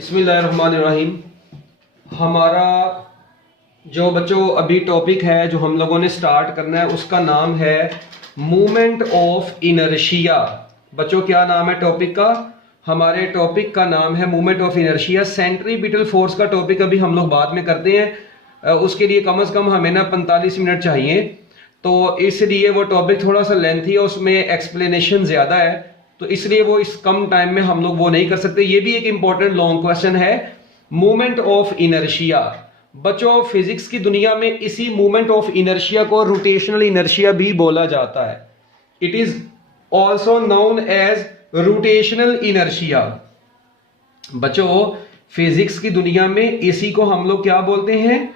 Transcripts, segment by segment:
बिस्मिल्लाहिर्रहमानिर्रहीम। हमारा जो बच्चों अभी टॉपिक है जो हम लोगों ने स्टार्ट करना है उसका नाम है मूवमेंट ऑफ इनर्शिया। बच्चों क्या नाम है टॉपिक का? हमारे टॉपिक का नाम है movement of inertia. Centripetal force का टॉपिक अभी हम लोग बाद में करते हैं, उसके लिए कम से कम हमें ना 45 मिनट चाहिए, तो इसलिए वो टॉपिक थोड़ा सा लेंथी है, उसमें एक्सप्लेनेशन ज्यादा है, तो इसलिए वो इस कम टाइम में हम लोग वो नहीं कर सकते। ये भी एक इंपॉर्टेंट लॉन्ग क्वेश्चन है, मूवमेंट ऑफ इनर्शिया। बच्चों फिजिक्स की दुनिया में इसी मूवमेंट ऑफ इनर्शिया को रोटेशनल इनर्शिया भी बोला जाता है। It is also known as rotational inertia. बच्चों फिजिक्स की दुनिया में इसी को हम लोग क्या बोलते हैं?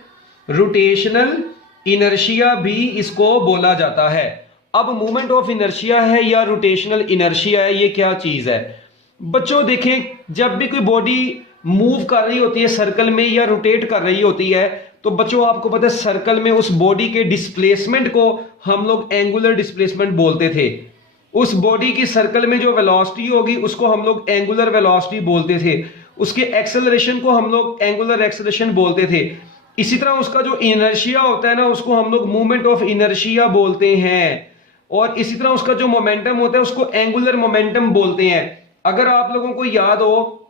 रोटेशनल इनर्शिया भी इसको बोला जाता है। अब मूवमेंट ऑफ इनर्शिया है या रोटेशनल इनर्शिया है, ये क्या चीज है? बच्चों देखें, जब भी कोई बॉडी मूव कर रही होती है सर्कल में या रोटेट कर रही होती है, तो बच्चों आपको पता है सर्कल में उस बॉडी के डिस्प्लेसमेंट को हम लोग एंगुलर डिस्प्लेसमेंट बोलते थे। उस बॉडी की सर्कल में जो वेलोसिटी होगी उसको हम लोग एंगुलर वेलोसिटी बोलते थे। उसके एक्सेलरेशन को हम लोग एंगुलर एक्सेलरेशन बोलते थे। इसी तरह उसका जो इनर्शिया होता है ना, उसको हम लोग मूवमेंट ऑफ इनर्शिया बोलते हैं। और इसी तरह उसका जो मोमेंटम होता है उसको एंगुलर मोमेंटम बोलते हैं। अगर आप लोगों को याद हो,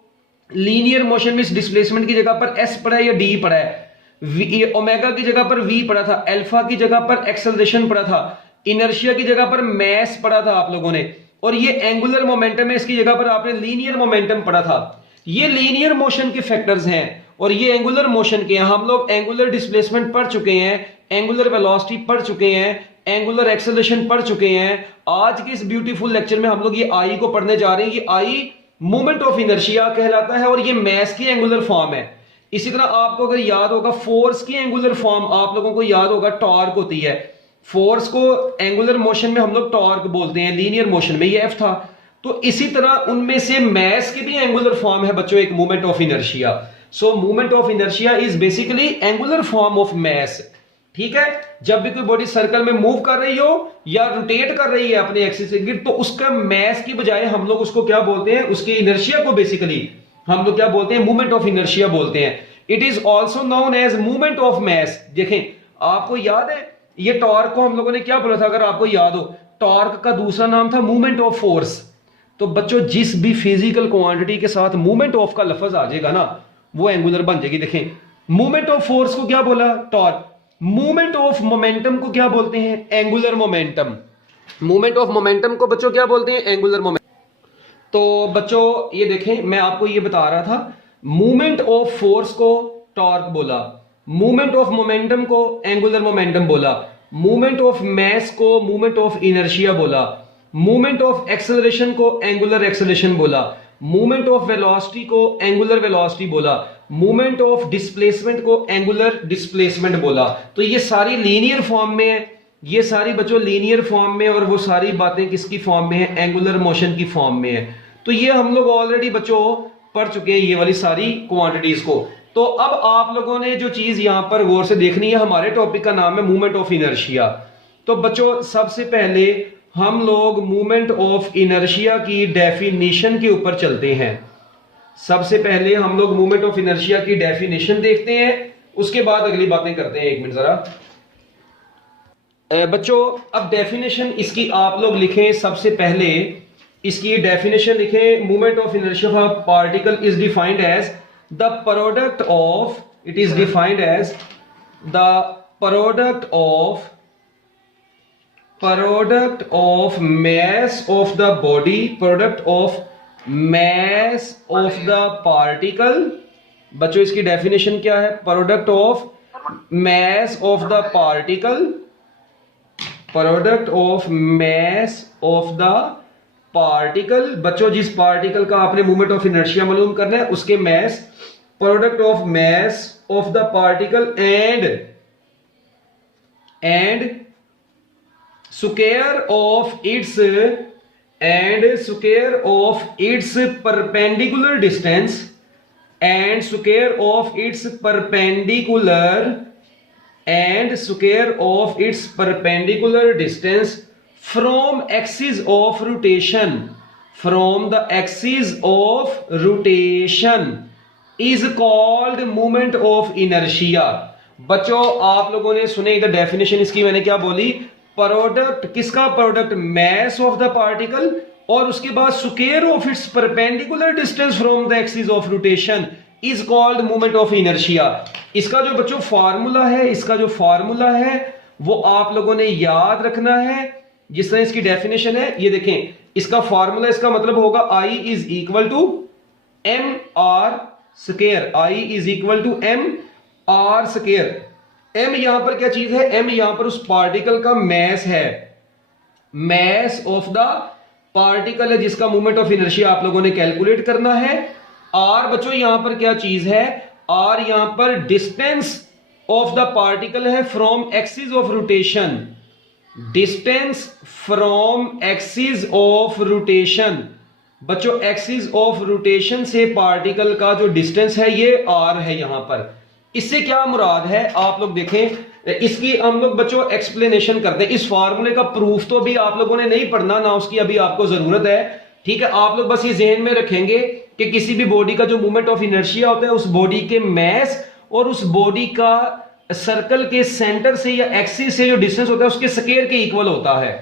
लीनियर मोशन में इस डिस्प्लेसमेंट की जगह पर एस पड़ा है या डी पड़ा है, ओमेगा की जगह पर वी पड़ा था, अल्फा की जगह पर एक्सेलरेशन पड़ा था, इनर्शिया की जगह पर मैस पड़ा था आप लोगों ने, और ये एंगुलर मोमेंटम है, इसकी जगह पर आपने लीनियर मोमेंटम पड़ा था। ये लीनियर मोशन के फैक्टर्स हैं और ये एंगुलर मोशन के हैं। हम लोग एंगुलर डिस्प्लेसमेंट पढ़ चुके हैं, एंगुलर वेलोसिटी पढ़ चुके हैं, एंगुलर एक्सेलरेशन पढ़ चुके हैं। आज के इस ब्यूटीफुल लेक्चर में हम लोग ये आई को पढ़ने जा रहे हैं। ये आई मूवमेंट ऑफ इनर्शिया कहलाता है और ये मैस की एंगुलर फॉर्म है। इसी तरह आपको अगर याद होगा फोर्स की एंगुलर फॉर्म आप लोगों को याद होगा टॉर्क होती है। फोर्स को एंगुलर मोशन में हम लोग टॉर्क बोलते हैं, लीनियर मोशन में ये एफ था। तो इसी तरह उनमें से मैस की भी एंगुलर फॉर्म है बच्चों एक movement of inertia. So movement of inertia is basically angular form of mass. ठीक है, जब भी कोई बॉडी सर्कल में मूव कर रही हो या रोटेट कर रही है अपने एक्सिस के गिर्द, तो उसका मैस की बजाय हम लोग उसको क्या बोलते हैं? उसके इनर्शिया को बेसिकली हम लोग क्या बोलते हैं? मूवमेंट ऑफ इनर्शिया बोलते हैं। It is also known as movement of mass. देखें, आपको याद है ये टॉर्क को हम लोगों ने क्या बोला था? अगर आपको याद हो, टॉर्क का दूसरा नाम था मूवमेंट ऑफ फोर्स। तो बच्चों जिस भी फिजिकल क्वांटिटी के साथ मूवमेंट ऑफ का लफ्ज आ जाएगा ना, वो एंगुलर बन जाएगी। देखें, मूवमेंट ऑफ फोर्स को क्या बोला? टॉर्क। मूवमेंट ऑफ मोमेंटम को क्या बोलते हैं? Angular momentum. Movement of momentum को बच्चों क्या बोलते हैं? Angular momentum. तो बच्चों ये देखें, मैं आपको ये बता रहा था, मूवमेंट ऑफ फोर्स को टॉर्क बोला, मूवमेंट ऑफ मोमेंटम को एंगुलर मोमेंटम बोला, मूवमेंट ऑफ मैस को मूवमेंट ऑफ इनर्शिया बोला, मूवमेंट ऑफ एक्सेलरेशन को एंगुलर एक्सेलरेशन बोला, मूवमेंट ऑफ वेलोसिटी को एंगुलर वेलोसिटी बोला, मूवमेंट ऑफ डिस्प्लेसमेंट को एंगुलर डिस्प्लेसमेंट बोला। तो ये सारी लीनियर फॉर्म में है, ये सारी बच्चों लीनियर फॉर्म में, और वो सारी बातें किसकी फॉर्म में है? एंगुलर मोशन की फॉर्म में है। तो ये हम लोग ऑलरेडी बच्चों पढ़ चुके हैं ये वाली सारी क्वांटिटीज को। तो अब आप लोगों ने जो चीज यहां पर गौर से देखनी है, हमारे टॉपिक का नाम है मूवमेंट ऑफ इनर्शिया। तो बच्चों सबसे पहले हम लोग मूवमेंट ऑफ इनर्शिया की डेफिनेशन के ऊपर चलते हैं। सबसे पहले हम लोग मूवमेंट ऑफ इनर्शिया की डेफिनेशन देखते हैं, उसके बाद अगली बातें करते हैं। एक मिनट जरा बच्चों, अब डेफिनेशन इसकी आप लोग लिखें। सबसे पहले इसकी डेफिनेशन लिखें। Movement of inertia of particle is defined as the product of, it is defined as the product of mass of the body, product of mass of the particle। बच्चों इसकी डेफिनेशन क्या है? Product of mass of the particle, product of mass of the particle। बच्चों जिस particle का आपने movement of inertia मालूम करना है उसके mass, product of mass of the particle and square of its perpendicular distance and square of its perpendicular distance from axis of rotation, from the axis of rotation is called movement of inertia. बच्चों आप लोगों ने सुने इधर definition इसकी, मैंने क्या बोली, प्रोडक्ट किसका, product mass of the particle और उसके बाद square of its perpendicular distance from the axis of rotation is called movement of inertia. इसका जो बच्चों फार्मूला है, इसका जो फार्मूला है वो आप लोगों ने याद रखना है। जिस तरह इसकी डेफिनेशन है ये देखें, इसका फार्मूला, इसका मतलब होगा I is equal to M R square, I is equal to M R square. M यहां पर क्या चीज है, एम यहां पर उस पार्टिकल का मैस है, मैस ऑफ द पार्टिकल है जिसका मूवमेंट ऑफ इनर्शिया आप लोगों ने कैलकुलेट करना है। आर बच्चों यहां पर क्या चीज है, आर यहां पर डिस्टेंस ऑफ द पार्टिकल है from axis of rotation, distance from axis of rotation. बच्चों एक्सिस ऑफ रोटेशन से पार्टिकल का जो डिस्टेंस है ये आर है यहां पर। इससे क्या मुराद है आप लोग देखें, इसकी हम लोग बच्चों एक्सप्लेनेशन करते हैं। इस फार्मूले का प्रूफ तो भी आप लोगों ने नहीं पढ़ना ना, उसकी अभी आपको जरूरत है, ठीक है। आप लोग बस ये ज़हन में रखेंगे कि किसी भी बॉडी का जो मूवमेंट ऑफ इनर्शिया होता है उस बॉडी के मैस और उस बॉडी का सर्कल के सेंटर से या एक्सिस से जो डिस्टेंस होता है उसके स्क्वायर के इक्वल होता है,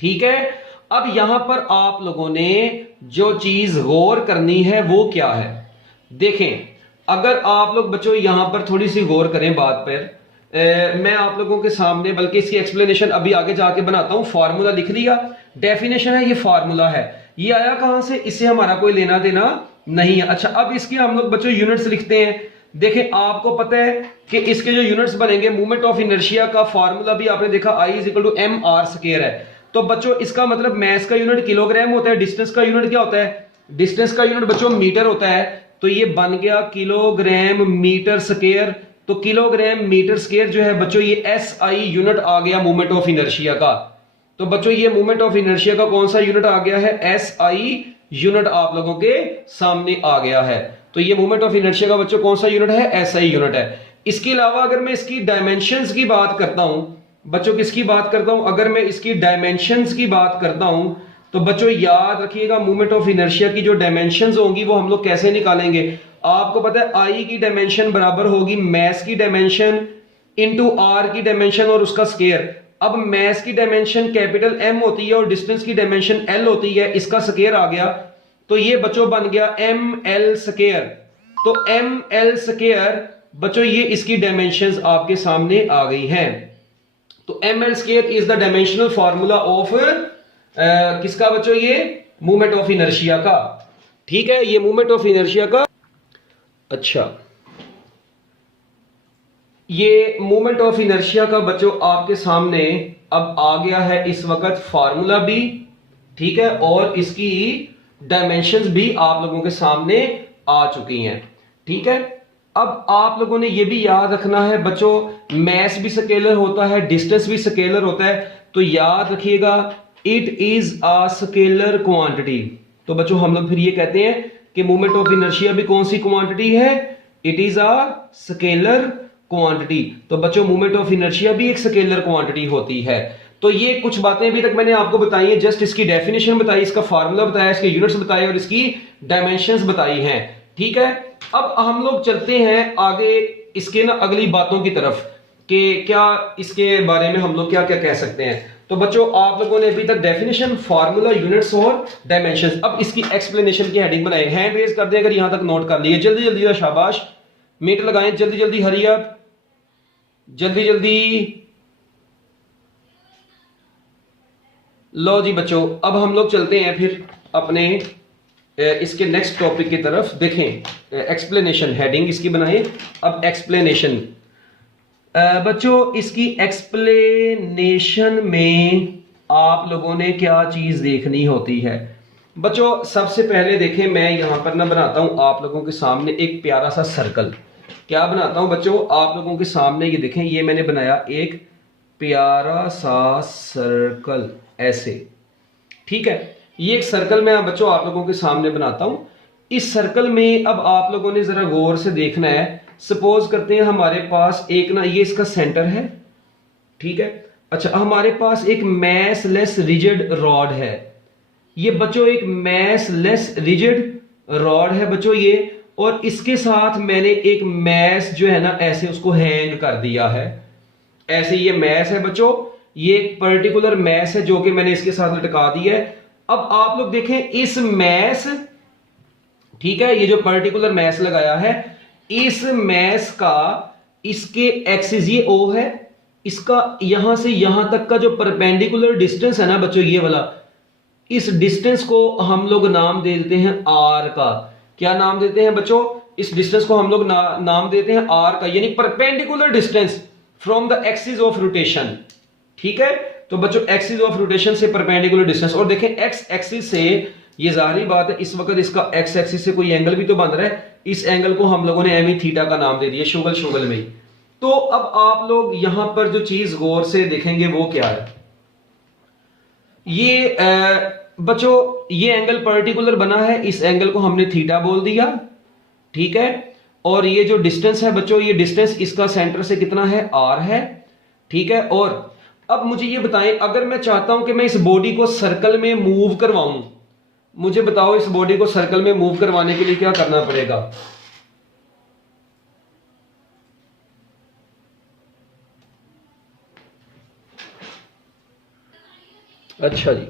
ठीक है। अब यहां पर आप लोगों ने जो चीज गौर करनी है वो क्या है, देखें अगर आप लोग बच्चों यहां पर थोड़ी सी गौर करें बात पर, मैं आप लोगों के सामने बल्कि इसकी एक्सप्लेनेशन अभी आगे जाके बनाता हूं। फार्मूला लिख लिया, डेफिनेशन है, ये फार्मूला है, ये आया कहां से, इससे हमारा कोई लेना देना नहीं है। अच्छा अब इसकी हम लोग बच्चों यूनिट्स लिखते हैं। देखें आपको पता है कि इसके जो यूनिट्स बनेंगे, मूवमेंट ऑफ इनर्शिया का फार्मूला भी आपने देखा I is equal to M R square है। तो बच्चों इसका मतलब मैस का यूनिट किलोग्राम होता है, डिस्टेंस का यूनिट क्या होता है, डिस्टेंस का यूनिट बच्चों मीटर होता है। तो ये बन गया किलोग्राम मीटर स्क्वायर। तो किलोग्राम मीटर स्क्वायर जो है बच्चों ये एस आई यूनिट आ गया मूवमेंट ऑफ इनर्शिया का। तो बच्चों ये मूवमेंट ऑफ इनर्शिया का कौन सा यूनिट आ गया है, एस आई यूनिट आप लोगों के सामने आ गया है। तो ये मूवमेंट ऑफ इनर्शिया का बच्चों कौन सा यूनिट है, एस आई यूनिट है। इसके अलावा अगर मैं इसकी डायमेंशंस की बात करता हूं बच्चों, किसकी बात करता हूं, अगर मैं इसकी डायमेंशंस की बात करता हूं तो बच्चों याद रखिएगा मूवमेंट ऑफ इनर्शिया की जो डायमेंशंस होंगी वो हम लोग कैसे निकालेंगे। आपको पता है आई की डायमेंशन बराबर होगी मैस की डायमेंशन इनटू आर की डायमेंशन और उसका स्क्वायर। अब मैस की डायमेंशन कैपिटल एम होती है और डिस्टेंस की डायमेंशन एल होती है, इसका स्क्वायर आ गया। तो ये बच्चों बन गया एम एल स्क्वायर। तो एम एल स्क्वायर बच्चों ये इसकी डायमेंशंस आपके सामने आ गई हैं। तो M L square is the dimensional formula of किसका बच्चों, ये मूवमेंट ऑफ इनर्शिया का, ठीक है, ये मूवमेंट ऑफ इनर्शिया का। अच्छा ये मूवमेंट ऑफ इनर्शिया का बच्चों आपके सामने अब आ गया है इस वक्त फार्मूला भी, ठीक है, और इसकी डायमेंशंस भी आप लोगों के सामने आ चुकी हैं, ठीक है। अब आप लोगों ने यह भी याद रखना है बच्चों, मैस भी स्केलर होता है, डिस्टेंस भी स्केलर होता है। तो याद रखिएगा it is a scalar quantity. तो बच्चों हम लोग फिर ये कहते हैं कि मूवमेंट ऑफ इनर्शिया भी कौन सी क्वांटिटी है, it is a scalar quantity. तो बच्चों मूवमेंट ऑफ इनर्शिया भी एक स्केलर क्वांटिटी होती है। तो ये कुछ बातें अभी तक मैंने आपको बताई है, जस्ट इसकी डेफिनेशन बताई, इसका फार्मूला बताया, इसके यूनिट्स बताए और इसकी डायमेंशंस बताई हैं, ठीक है। अब हम लोग चलते हैं आगे इसके ना अगली बातों की तरफ कि क्या इसके बारे में हम लोग क्या क्या कह सकते हैं। तो बच्चों आप लोगों ने अभी तक डेफिनेशन, फार्मूला, यूनिट्स और डायमेंशंस, अब इसकी एक्सप्लेनेशन की हेडिंग बनाए। हैंड रेज कर दें अगर यहां तक नोट कर लिए, जल्दी जल्दी, शाबाश, मीटर लगाएं, जल्दी जल्दी, हरी अप, जल्दी जल्दी। लो जी बच्चों अब हम लोग चलते हैं फिर अपने इसके नेक्स्ट टॉपिक की तरफ। देखें एक्सप्लेनेशन, हेडिंग इसकी बनाएं। अब एक्सप्लेनेशन बच्चों, इसकी एक्सप्लेनेशन में आप लोगों ने क्या चीज देखनी होती है। बच्चों सबसे पहले देखें, मैं यहां पर ना बनाता हूं आप लोगों के सामने एक प्यारा सा सर्कल। क्या बनाता हूं बच्चों आप लोगों के सामने, ये देखें, ये मैंने बनाया एक प्यारा सा सर्कल ऐसे, ठीक है। ये एक सर्कल मैं बच्चों आप लोगों के सामने बनाता हूं। इस सर्कल में अब आप लोगों ने जरा गौर से देखना है। सपोज करते हैं हमारे पास एक ना, ये इसका सेंटर है, ठीक है। अच्छा हमारे पास एक मैस लेस रिजिड रॉड है, ये बच्चों एक मैस लेस रिजिड रॉड है बच्चों ये, और इसके साथ मैंने एक मैस जो है ना ऐसे उसको हैंग कर दिया है। ऐसे ये मैस है बच्चों, ये एक पर्टिकुलर मैस है जो कि मैंने इसके साथ लटका दी है। अब आप लोग देखें इस मैस, ठीक है, ये जो पर्टिकुलर मैस लगाया है, इस मैस का इसके एक्सिस ये O है, इसका यहां से यहां तक का जो परपेंडिकुलर डिस्टेंस है ना बच्चों ये वाला, इस डिस्टेंस को हम लोग नाम दे देते हैं R का। क्या नाम देते हैं बच्चों? इस डिस्टेंस को हम लोग नाम देते हैं R का, यानी perpendicular distance from the axis of rotation. ठीक है, तो बच्चों एक्सिस ऑफ रोटेशन से परपेंडिकुलर डिस्टेंस। और देखें एक्स एक्सिस से, ये जाहिर बात है इस वक्त इसका एक्स एक्सिस से कोई एंगल भी तो बन रहा है, इस एंगल को हम लोगों ने एम ई थीटा का नाम दे दिया शुगल में। तो अब आप लोग यहां पर जो चीज गौर से देखेंगे वो क्या है, ये बच्चों ये एंगल पर्टिकुलर बना है, इस एंगल को हमने थीटा बोल दिया। ठीक है, और ये जो डिस्टेंस है बच्चों, ये डिस्टेंस इसका सेंटर से कितना है? R है। ठीक है, और अब मुझे ये बताएं, अगर मैं चाहता हूं कि मैं इस बॉडी को सर्कल में मूव करवाऊं, मुझे बताओ इस बॉडी को सर्कल में मूव करवाने के लिए क्या करना पड़ेगा? अच्छा जी,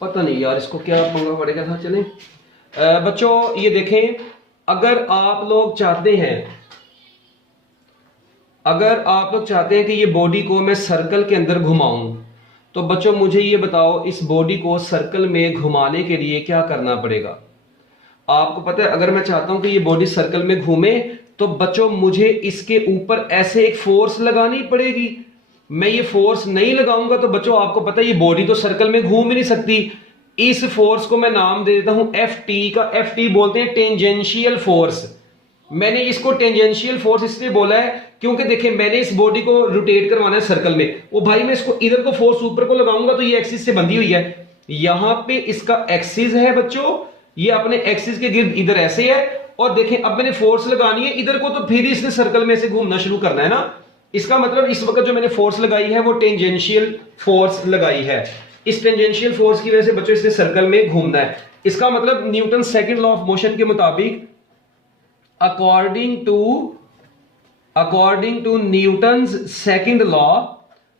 पता नहीं यार इसको क्या पंगा पड़ेगा था। चलें बच्चों ये देखें, अगर आप लोग चाहते हैं कि ये बॉडी को मैं सर्कल के अंदर घुमाऊं, तो बच्चों मुझे ये बताओ इस बॉडी को सर्कल में घुमाने के लिए क्या करना पड़ेगा? आपको पता है अगर मैं चाहता हूं कि ये बॉडी सर्कल में घूमे, तो बच्चों मुझे इसके ऊपर ऐसे एक फोर्स लगानी पड़ेगी। मैं ये फोर्स नहीं लगाऊंगा तो बच्चों आपको पता है ये बॉडी तो सर्कल में घूम ही नहीं सकती। इस फोर्स को मैं नाम दे देता हूं Ft का। Ft बोलते हैं टेंजेंशियल फोर्स। मैंने इसको टेंजेंशियल फोर्स इसलिए बोला है क्योंकि देखिए मैंने इस बॉडी को रोटेट करवाना है सर्कल में, वो भाई मैं इसको इधर को फोर्स ऊपर को लगाऊंगा तो ये एक्सिस से बंधी हुई है, यहां पे इसका एक्सिस है बच्चों, ये अपने एक्सिस के गिर्द इधर ऐसे है, और देखें अब मैंने फोर्स लगानी है इधर को, तो फिर इसने सर्कल में से घूमना शुरू करना है ना। इसका मतलब इस वक्त जो मैंने फोर्स लगाई है वो टेंजेंशियल फोर्स लगाई है। इस टेंजेंशियल फोर्स की वजह से बच्चों इसने सर्कल में घूमना है। इसका मतलब Newton second law of motion के मुताबिक according to Newton's second law,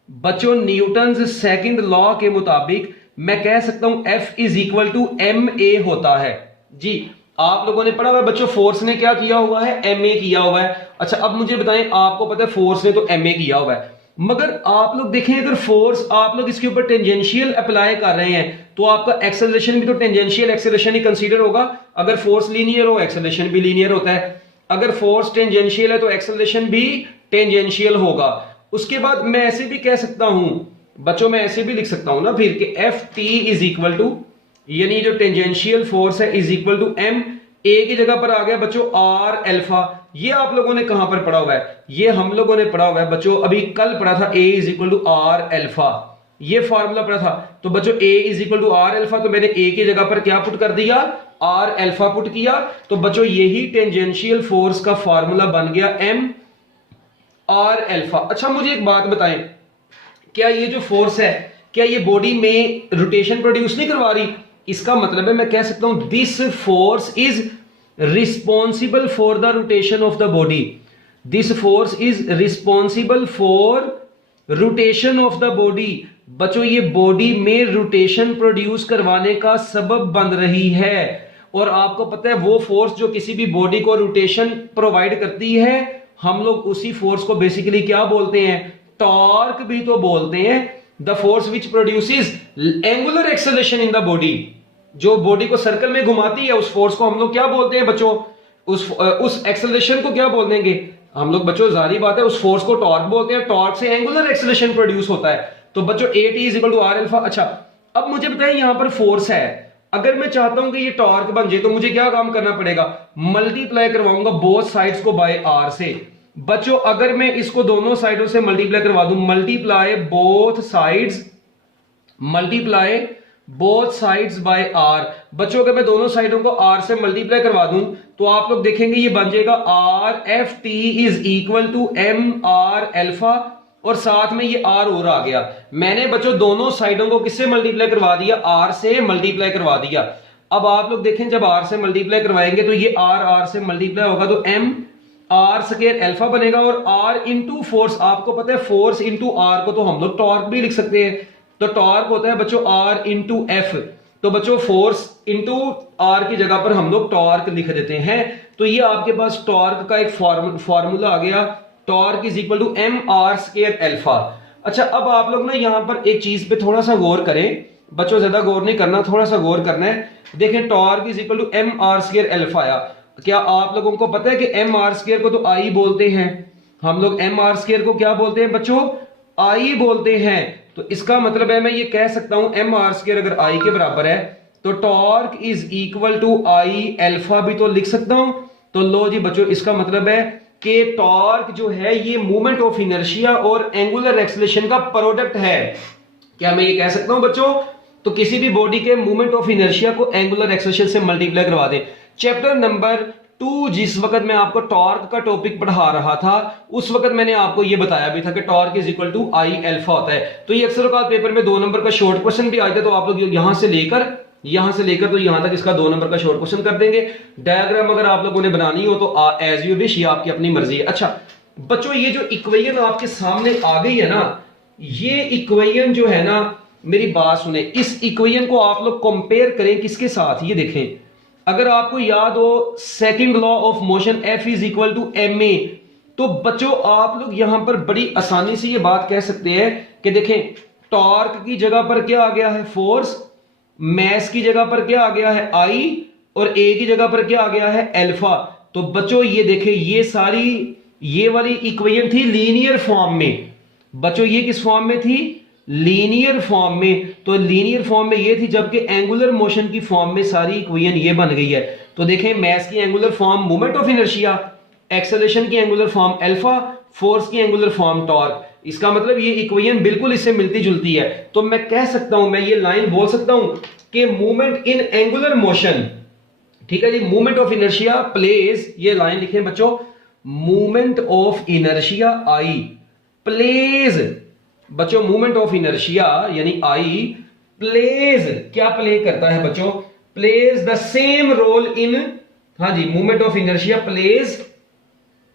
बच्चों न्यूटन्स सेकंड लॉ के मुताबिक मैं कह सकता हूं F is equal to ma होता है। जी आप लोगों ने पढ़ा हुआ है बच्चों, फोर्स ने क्या किया हुआ है? ma किया हुआ है। अच्छा अब मुझे बताएं, आपको पता है फोर्स ने तो ma किया हुआ है, मगर आप लोग देखें अगर फोर्स आप लोग इसके ऊपर टेंजेंशियल अप्लाई कर रहे हैं तो आपका एक्सेलरेशन भी तो टेंजेंशियल एक्सेलरेशन ही कंसीडर होगा। अगर फोर्स लीनियर हो एक्सेलरेशन भी लीनियर होता है, अगर फोर्स टेंजेंशियल है तो एक्सेलरेशन भी टेंजेंशियल होगा। उसके बाद मैं ऐसे भी कह सकता हूं बच्चों, मैं ऐसे भी लिख सकता हूं ना फिर कि Ft इज इक्वल टू, यानी जो टेंजेंशियल फोर्स है is equal to m, a की जगह पर आ गया बच्चों r अल्फा। ये आप लोगों ने कहां पर पढ़ा हुआ है? ये हम लोगों ने पढ़ा हुआ है बच्चों, अभी कल पढ़ा था a is equal to r alpha, ये फॉर्मूला पढ़ा था। तो बच्चों a is equal to r alpha, तो मैंने a की जगह पर क्या पुट कर दिया? r अल्फा पुट किया। तो बच्चों यही टेंजेंशियल फोर्स का फॉर्मूला बन गया m r अल्फा। अच्छा मुझे एक बात बताएं, क्या ये जो फोर्स है क्या ये बॉडी में रोटेशन प्रोड्यूस नहीं करवा रही? इसका मतलब है मैं कह सकता हूं this force is responsible for the rotation of the body, this force is responsible for rotation of the body. बच्चों ये बॉडी में रोटेशन प्रोड्यूस करवाने का सबब बन रही है। और आपको पता है वो फोर्स जो किसी भी बॉडी को रोटेशन प्रोवाइड करती है, हम लोग उसी फोर्स को बेसिकली क्या बोलते हैं? टॉर्क भी तो बोलते हैं। The force which produces angular acceleration in the body, जो बॉडी को सर्कल में घुमाती है उस फोर्स को हम लोग क्या बोलते हैं बच्चों? उस एक्सेलरेशन को क्या बोल देंगे हम लोग बच्चों? जारी बात है उस फोर्स को टॉर्क बोलते हैं। टॉर्क से एंगुलर एक्सेलरेशन प्रोड्यूस होता है। तो बच्चों at is equal to r alpha. अच्छा अब मुझे बताएं यहां पर फोर्स है, अगर मैं चाहता हूं कि ये टॉर्क बन जाए तो मुझे क्या काम करना पड़ेगा? मल्टीप्लाई करवाऊंगा बोथ साइड्स को बाय r से। बच्चों अगर मैं इसको दोनों साइडों से मल्टीप्लाई करवा दूं, multiply both sides by r। बच्चों अगर मैं दोनों साइडों को r से मल्टीप्लाई करवा दूं तो आप लोग देखेंगे ये बन जाएगा r Ft is equal to m r alpha. और साथ में ये आर और आ गया। मैंने बच्चों दोनों साइडों को किससे मल्टीप्लाई करवा दिया? आर से मल्टीप्लाई करवा दिया। अब आप लोग देखें, जब आर से मल्टीप्लाई करवाएंगे तो ये आर से मल्टीप्लाई होगा तो एम आर स्क्वायर अल्फा बनेगा, और आर इंटू फोर्स, आपको पता है फोर्स इंटू आर को तो हम लोग टॉर्क भी लिख सकते हैं। तो टॉर्क होता है बच्चों आर इंटू एफ। तो बच्चों फोर्स इंटू आर की जगह पर हम लोग टॉर्क लिख देते हैं। तो ये आपके पास टॉर्क का एक फॉर्मूला आ गया, torque is equal to M R square alpha. अच्छा, अब आप लोग ना यहां पर एक चीज पे थोड़ा सा गौर करें बच्चों, ज्यादा गौर नहीं करना, थोड़ा सा गौर करना है। देखें, torque is equal to M R square alpha आया। क्या आप लोगों को पता है कि एम आर स्क्वायर को तो आई बोलते हैं, हम लोग एम आर स्क्वायर को क्या बोलते हैं बच्चों? आई बोलते हैं। तो इसका मतलब है मैं ये कह सकता हूं एम आर स्क्वायर अगर आई के बराबर है तो torque is equal to I alpha भी तो लिख सकता हूं। तो लो जी बच्चों, इसका मतलब है कि टॉर्क जो है ये मूवमेंट ऑफ इनर्शिया और एंगुलर एक्सेलरेशन का प्रोडक्ट है। क्या मैं ये कह सकता हूं बच्चों? तो किसी भी बॉडी के मूवमेंट ऑफ इनर्शिया को एंगुलर एक्सेलरेशन से मल्टीप्लाई करवा दें। चैप्टर नंबर 2 जिस वक्त मैं आपको टॉर्क का टॉपिक पढ़ा रहा था उस वक्त मैंने आपको ये बताया भी था कि torque is equal to I alpha होता है। तो ये अक्सर औकात पेपर में 2 नंबर का शॉर्ट क्वेश्चन भी आया था, तो आप लोग यहां से लेकर तो यहां तक इसका 2 नंबर का शॉर्ट क्वेश्चन कर देंगे। डायग्राम अगर आप लोगों ने बनानी हो तो एज यू विश, ये आपकी अपनी मर्जी है। अच्छा बच्चों, ये जो इक्वेशन आपके सामने आ गई है ना, ये इक्वेशन जो है ना, मेरी बात सुने, इस इक्वेशन को आप लोग कंपेयर करें किसके साथ? ये देखें, अगर आपको याद हो second law of motion F is equal to M A, तो बच्चों आप लोग यहां पर बड़ी आसानी से ये बात कह सकते हैं कि देखें, टॉर्क की जगह पर क्या आ गया है? फोर्स। मैस की जगह पर क्या आ गया है? आई। और ए की जगह पर क्या आ गया है? अल्फा। तो बच्चों ये देखें, ये सारी ये वाली इक्वेशन थी लीनियर फॉर्म में। बच्चों ये किस फॉर्म में थी? लीनियर फॉर्म में। तो लीनियर फॉर्म में ये थी, जबकि एंगुलर मोशन की फॉर्म में सारी इक्वेशन ये बन गई है। तो देखें, मैस की angular form moment of inertia, acceleration की एंगुलर फॉर्म अल्फा, फोर्स की एंगुलर फॉर्म टॉर्क। इसका मतलब ये इक्वेशन बिल्कुल इससे मिलती जुलती है। तो मैं कह सकता हूं, मैं ये लाइन बोल सकता हूं कि मूवमेंट इन एंगुलर मोशन, ठीक है जी, मूवमेंट ऑफ इनर्शिया प्लेज, ये लाइन लिखें बच्चों, movement of inertia I plays, बच्चों मूवमेंट ऑफ इनर्शिया यानी आई प्लेज, क्या प्ले करता है बच्चों? Plays the same role in, हाँ जी, movement of inertia plays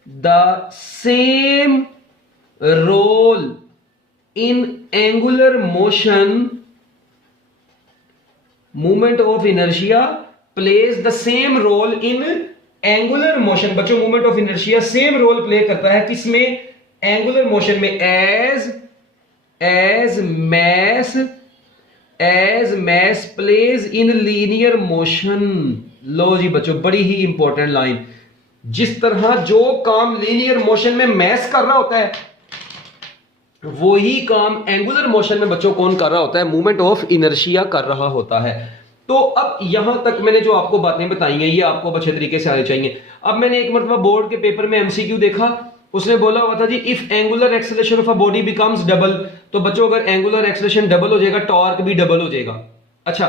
the same role in angular motion, movement of inertia plays the same role in angular motion. बच्चों movement of inertia same role play करता है किसमें? Angular motion में। As mess plays in linear motion. लो जी बच्चों, बड़ी ही important line, जिस तरह जो काम लीनियर मोशन में मैस कर रहा होता है वही काम एंगुलर मोशन में बच्चों कौन कर रहा होता है? मूवमेंट ऑफ इनर्शिया कर रहा होता है। तो अब यहां तक मैंने जो आपको बातें बताई हैं ये आपको अच्छे तरीके से आने चाहिए। अब मैंने एक मरतबा बोर्ड के पेपर में एमसीक्यू देखा, उसने बोला हुआ था जी if angular acceleration of a body becomes double, तो बच्चों अगर एंगुलर एक्सेलरेशन डबल हो जाएगा टॉर्क भी डबल हो जाएगा। अच्छा,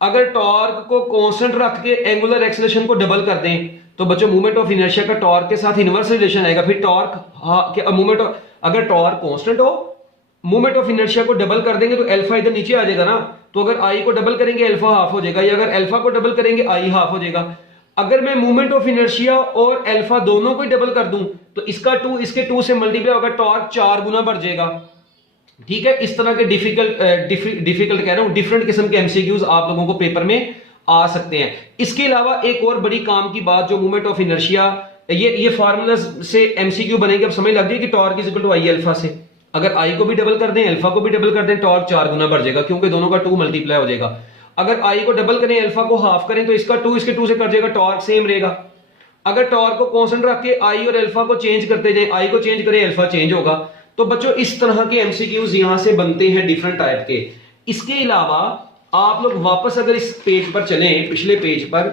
अगर टॉर्क को कांस्टेंट रख के एंगुलर एक्सेलरेशन को डबल कर दें तो बच्चों मूवमेंट ऑफ इनर्शिया का टॉर्क के साथ इनवर्स रिलेशन आएगा। फिर टॉर्क मूवमेंट, अगर टॉर्क कांस्टेंट हो, मूवमेंट ऑफ इनर्शिया को डबल कर देंगे तो अल्फा इधर नीचे आ जाएगा ना, तो अगर आई को डबल करेंगे अल्फा हाफ हो जाएगा, या अगर अल्फा को डबल करेंगे आई हाफ हो जाएगा। अगर मैं मूवमेंट ऑफ इनर्शिया और अल्फा दोनों को डबल कर दूं तो इसका 2 इसके 2 से मल्टीप्लाई होगा, टॉर्क 4 गुना बढ़ जाएगा। ठीक है, इस तरह के डिफिकल्ट कह रहा हूं, डिफरेंट किस्म के एमसीक्यूज आप लोगों को पेपर में आ सकते हैं। इसके अलावा एक और बड़ी काम की बात जो मूवमेंट ऑफ इनर्शिया, ये फार्मूला से एमसीक्यू बनेंगे, अब समझ लग गई कि torque is equal to I alpha से। अगर आई को भी डबल कर दें अल्फा को भी डबल कर दें, टॉर्क 4 गुना बढ़ जाएगा, क्योंकि दोनों का 2 मल्टीप्लाई हो जाएगा। अगर आई को डबल करें अल्फा को हाफ करें तो इसका 2 इसके 2 से कट जाएगा, टॉर्क सेम रहेगा। अगर टॉर्क को कांस्टेंट रख के आई और अल्फा को चेंज करते जाए, आई को चेंज करें अल्फा चेंज होगा। तो बच्चों इस तरह के एमसीक्यूज यहां से बनते हैं डिफरेंट टाइप के। इसके अलावा आप लोग वापस अगर इस पेज पर चलें, पिछले पेज पर,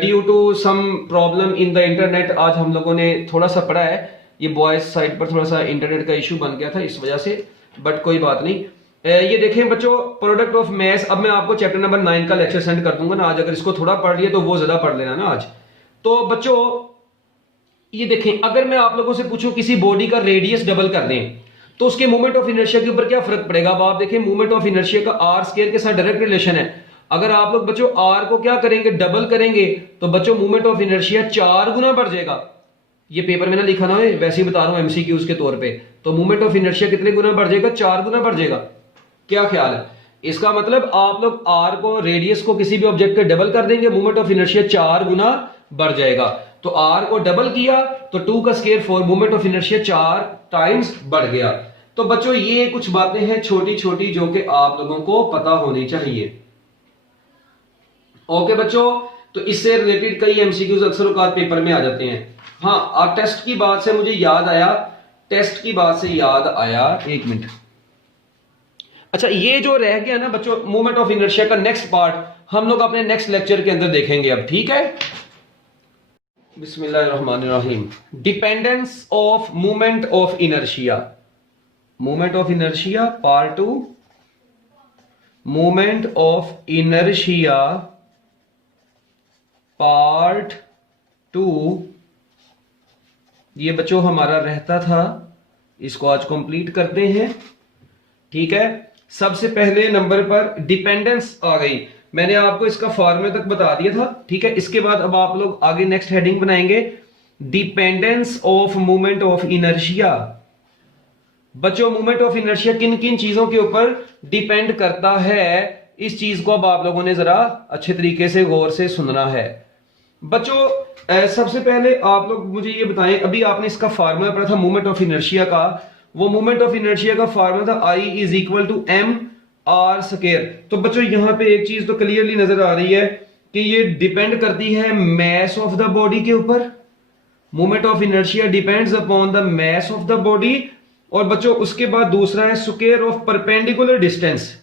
due to some problem in the internet, आज हम लोगों ने थोड़ा सा पढ़ा है, ये बॉयज साइड पर थोड़ा सा इंटरनेट का इशू बन गया था इस वजह से, बट कोई बात नहीं। ये देखें बच्चों, प्रोडक्ट ऑफ मैस, अब मैं आपको चैप्टर नंबर 9 का लेक्चर सेंड कर दूंगा ना आज, अगर इसको थोड़ा पढ़ लिया तो वो ज्यादा पढ़ लेना ना आज। तो बच्चों ये देखें, अगर मैं आप लोगों से पूछूं किसी बॉडी का रेडियस डबल कर दें तो उसके मोमेंट ऑफ इनर्शिया के ऊपर क्या फर्क पड़ेगा। अब आप देखें मोमेंट ऑफ इनर्शिया का आर स्क्वायर के साथ डायरेक्ट रिलेशन है। अगर आप लोग बच्चों आर को क्या करेंगे, डबल करेंगे, तो बच्चों मोमेंट ऑफ इनर्शिया 4 गुना बढ़ जाएगा। ये पेपर में ना लिखा ना है, वैसे ही बता रहा हूं एमसीक्यूज के तौर पे। तो मोमेंट ऑफ इनर्शिया कितने गुना बढ़ जाएगा, 4 गुना बढ़ जाएगा। क्या ख्याल है। इसका मतलब आप लोग आर को, रेडियस को किसी भी ऑब्जेक्ट के डबल कर देंगे, मोमेंट ऑफ इनर्शिया 4 गुना बढ़ जाएगा। तो आर को डबल किया तो 2 का square 4, moment of inertia 4 times बढ़ गया। तो बच्चों ये कुछ बातें हैं छोटी छोटी जो कि आप लोगों को पता होनी चाहिए। ओके बच्चों, तो इससे रिलेटेड कई एमसीक्यूज अक्सर औकात पेपर में आ जाते हैं। हाँ, टेस्ट की बात से मुझे याद आया, एक मिनट। अच्छा, ये जो रह गया ना बच्चों मोमेंट ऑफ इनर्शिया का नेक्स्ट पार्ट हम लोग अपने नेक्स्ट लेक्चर के अंदर देखेंगे अब, ठीक है। बिस्मिल्लाहिर्रहमानिर्रहीम। Dependence of moment of inertia, moment of inertia part 2, moment of inertia part 2। ये बच्चों हमारा रहता था, इसको आज कंप्लीट करते हैं, ठीक है। सबसे पहले नंबर पर डिपेंडेंस आ गई, मैंने आपको इसका फॉर्मूला तक बता दिया था, ठीक है। इसके बाद अब आप लोग आगे नेक्स्ट हेडिंग बनाएंगे dependence of moment of inertia. बच्चों मोमेंट ऑफ इनर्शिया किन किन चीजों के ऊपर डिपेंड करता है, इस चीज को अब आप लोगों ने जरा अच्छे तरीके से गौर से सुनना है। बच्चों सबसे पहले आप लोग मुझे ये बताएं, अभी आपने इसका फार्मूला पढ़ा था मोमेंट ऑफ इनर्शिया का, वो मोमेंट ऑफ इनर्शिया का फार्मूला था I is equal to M R square. तो बच्चों यहां पे एक चीज तो क्लियरली नजर आ रही है कि ये डिपेंड करती है मैस ऑफ द बॉडी के ऊपर। Moment of inertia depends upon the mass of the body. और बच्चों उसके बाद दूसरा है स्क्वायर ऑफ परपेंडिकुलर डिस्टेंस।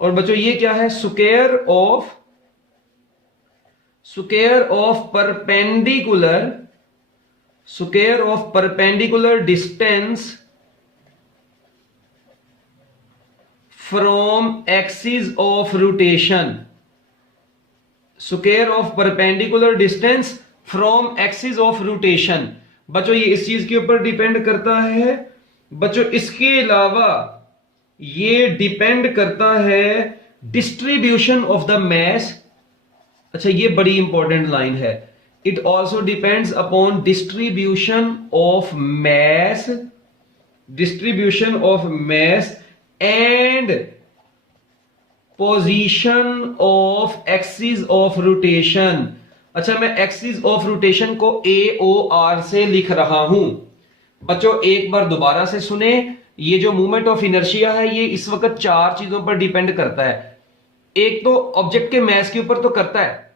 और बच्चों ये क्या है, square of perpendicular distance from axis of rotation, square of perpendicular distance from axis of rotation. बच्चों ये इस चीज के ऊपर डिपेंड करता है। बच्चों इसके अलावा ये डिपेंड करता है डिस्ट्रीब्यूशन ऑफ द मैस। अच्छा ये बड़ी इंपॉर्टेंट लाइन है, it also depends upon distribution of mass and position of axis of rotation. अच्छा मैं एक्सिस ऑफ रोटेशन को AOR से लिख रहा हूं। बच्चों एक बार दोबारा से सुने, ये जो मूवमेंट ऑफ इनर्शिया है ये इस वक्त 4 चीजों पर डिपेंड करता है। एक तो ऑब्जेक्ट के मास के ऊपर तो करता है,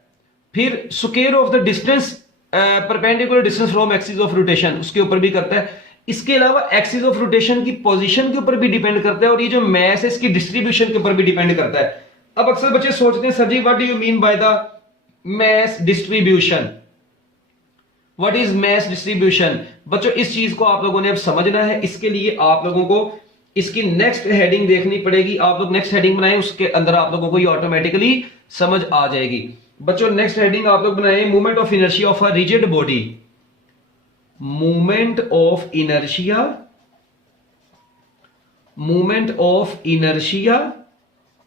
फिर square of the distance perpendicular distance from axis of rotation उसके ऊपर भी करता है। इसके अलावा एक्सिस ऑफ रोटेशन की पोजीशन के ऊपर भी डिपेंड करता है, और ये जो मास है इसकी डिस्ट्रीब्यूशन के ऊपर भी डिपेंड करता है। अब अक्सर बच्चे सोचते हैं sir ji what do you mean by the mass distribution, what is mass distribution. बच्चों इस चीज को आप लोगों ने अब समझना है, इसके लिए आप लोगों को इसकी नेक्स्ट हेडिंग देखनी पड़ेगी। आप लोग नेक्स्ट हेडिंग बनाएं, उसके अंदर आप लोगों को ये ऑटोमेटिकली समझ आ जाएगी। बच्चों नेक्स्ट हेडिंग आप लोग बनाएं movement of inertia of a rigid body, movement of inertia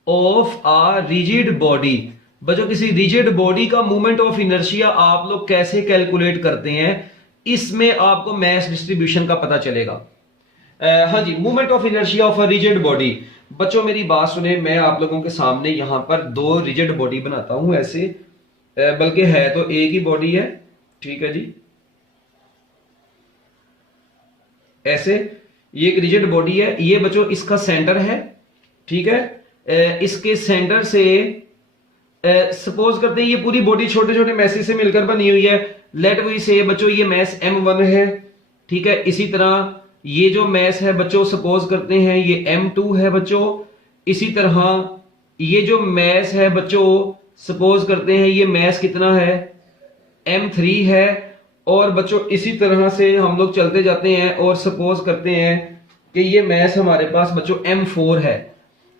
of a rigid body. बच्चों किसी रिजिड बॉडी का मूवमेंट ऑफ इनर्शिया आप लोग कैसे कैलकुलेट करते हैं, इसमें आपको मास डिस्ट्रीब्यूशन का पता चलेगा। हाँ जी, movement of inertia of a rigid body. बच्चों मेरी बात सुने, मैं आप लोगों के सामने यहां पर 2 रिजिड बॉडी बनाता हूं ऐसे, बल्कि है तो एक ही बॉडी है, ठीक है जी। ऐसे ये एक रिजिड बॉडी है, ये बच्चों इसका सेंटर है, ठीक है। इसके सेंटर से सपोज करते हैं ये पूरी बॉडी छोटे छोटे मैसेज से मिलकर बनी हुई है। लेट वी से बच्चों ये मैस M1 है, ठीक है। इसी तरह ये जो मैस है बच्चों सपोज करते हैं ये M2 है बच्चों। इसी तरह ये जो मैस है बच्चों सपोज करते हैं ये मैस कितना है, M3 है। और बच्चों इसी तरह से हम लोग चलते जाते हैं और सपोज करते हैं कि ये मैस हमारे पास बच्चों M4 है।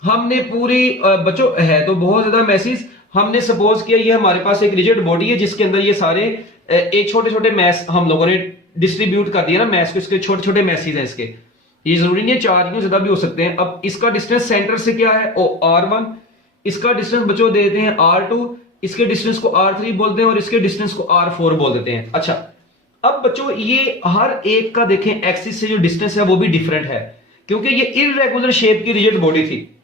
हमने पूरी बच्चों है तो बहुत ज्यादा मैसेज, हमने सपोज किया ये हमारे पास एक रिजिड बॉडी है जिसके अंदर ये सारे एक छोटे छोटे मैस हम लोगों ने डिस्ट्रीब्यूट कर दिया ना मैस को, इसके छोटे छोटे मैसेज हैं इसके। ये जरूरी नहीं है 4 क्यों, ज्यादा भी हो सकते हैं। अब इसका डिस्टेंस सेंटर से क्या है, ओ r1, इसका डिस्टेंस बच्चों देते हैं r2, इसके डिस्टेंस को r3 बोलते हैं और इसके डिस्टेंस को r4 बोल देते हैं। अच्छा, अब बच्चों ये हर एक का देखें एक्सिस से जो डिस्टेंस है वो भी डिफरेंट है, क्योंकि ये इररेगुलर शेप की रिजिड बॉडी थी।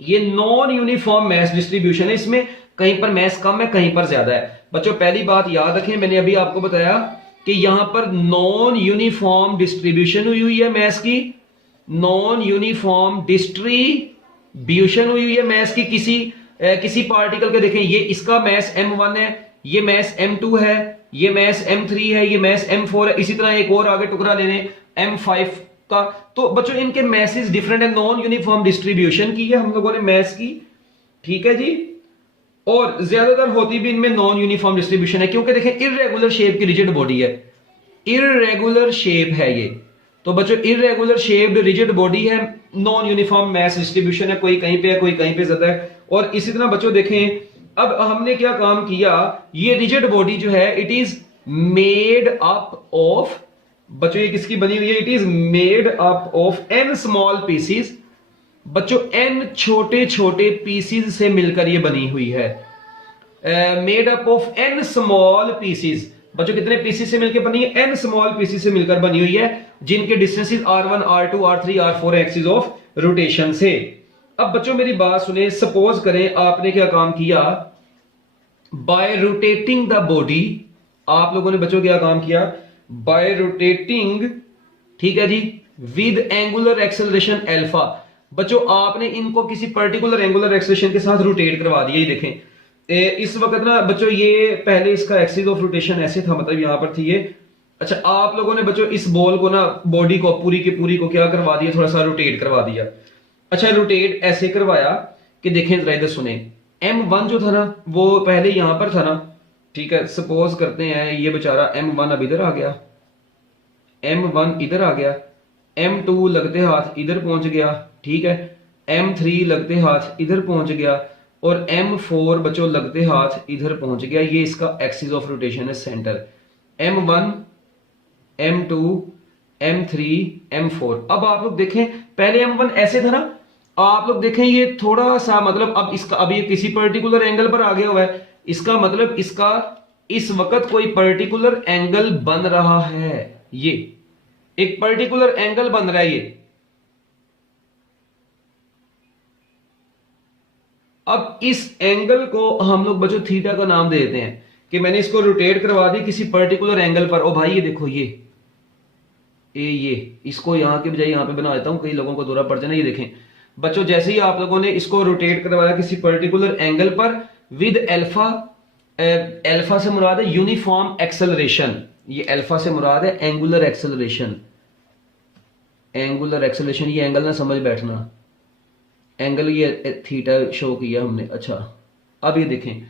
ये नॉन यूनिफॉर्म मैस डिस्ट्रीब्यूशन है, इसमें कहीं पर मैस कम है, कहीं पर ज्यादा है। बच्चों पहली बात याद रखें, मैंने अभी आपको बताया कि यहां पर नॉन यूनिफॉर्म डिस्ट्रीब्यूशन हुई है मैस की, नॉन यूनिफॉर्म डिस्ट्रीब्यूशन हुई है मैस की। किसी पार्टिकल के देखें, ये इसका मैस m1 है, ये मैस m2 है, ये मैस m3 है, ये मैस m4 है, इसी तरह एक और आगे टुकड़ा लेने m5 का। तो बच्चों इनके मैसेज डिफरेंट है, नॉन यूनिफॉर्म डिस्ट्रीब्यूशन की है हम लोगों ने मैस की, ठीक है जी। और ज्यादातर होती भी इनमें नॉन यूनिफॉर्म डिस्ट्रीब्यूशन है, क्योंकि देखें इररेगुलर शेप की रिजिड बॉडी है, इररेगुलर शेप है ये। तो बच्चों इररेगुलर शेप्ड रिजिड बॉडी है, नॉन यूनिफॉर्म मैस डिस्ट्रीब्यूशन है, कोई कहीं पे है, कोई कहीं पे ज्यादा है। और इसी तरह बच्चों देखें, अब हमने क्या काम किया, ये रिजिड बॉडी जो है it is made up of, बच्चों ये किसकी बनी हुई है, it is made up of n small PCs. बच्चों n छोटे छोटे पीसीज से मिलकर ये बनी हुई है, made up of n small PCs. बच्चों कितने पीसीज से मिलकर बनी है, n स्मॉल पीसीज से मिलकर बनी हुई है, जिनके distances r1 r2 r3 r4 axis of rotation से। अब बच्चों मेरी बात सुने, सपोज करें आपने क्या काम किया, बाय रोटेटिंग द बॉडी, आप लोगों ने बच्चों क्या काम किया, बाय रोटेटिंग, ठीक है जी, विद एंगुलर एक्सेलरेशन अल्फा। बच्चों आपने इनको किसी पर्टिकुलर एंगुलर एक्सेलरेशन के साथ रोटेट करवा दिया। ये देखें इस वक्त ना बच्चों, ये पहले इसका एक्सिस ऑफ रोटेशन ऐसे था, मतलब यहां पर थी ये। अच्छा, आप लोगों ने बच्चों इस बॉल को ना, बॉडी को पूरी की पूरी को क्या करवा दिया, थोड़ा सा रोटेट करवा दिया। अच्छा, रोटेट ऐसे करवाया कि देखें जरा इधर सुने, m1 जो था ना वो पहले यहां पर था ना, ठीक है। सपोज करते हैं ये बेचारा m1 अब इधर आ गया, m1 इधर आ गया, m2 लगते हाथ इधर पहुंच गया, ठीक है, m3 लगते हाथ इधर पहुंच गया, और m4 बच्चों लगते हाथ इधर पहुंच गया। ये इसका एक्सिस ऑफ रोटेशन है centre, m1 m2 m3 m4। अब आप लोग देखें, पहले m1 ऐसे था ना, आप लोग देखें ये थोड़ा सा, मतलब अब इसका, अब ये किसी पर्टिकुलर एंगल पर आ गया हुआ है, इसका मतलब इसका इस वक्त कोई पर्टिकुलर एंगल बन रहा है, ये एक पर्टिकुलर एंगल बन रहा है ये। अब इस एंगल को हम लोग बच्चों थीटा का नाम दे देते हैं, कि मैंने इसको रोटेट करवा दी किसी पर्टिकुलर एंगल पर। ओ भाई ये देखो, ये इसको यहां के बजाय यहां पे बना देता हूं, कई लोगों को दौरा पड़ जाए ना। ये देखें बच्चों, जैसे ही आप लोगों ने इसको रोटेट करवाया किसी पर्टिकुलर एंगल पर विद अल्फा, अल्फा से मुराद है यूनिफॉर्म एक्सेलरेशन, ये अल्फा से मुराद है एंगुलर एक्सेलरेशन, एंगुलर एक्सेलरेशन, ये एंगल ना समझ बैठना, एंगल ये थीटा शो किया हमने। अच्छा, अब ये देखें,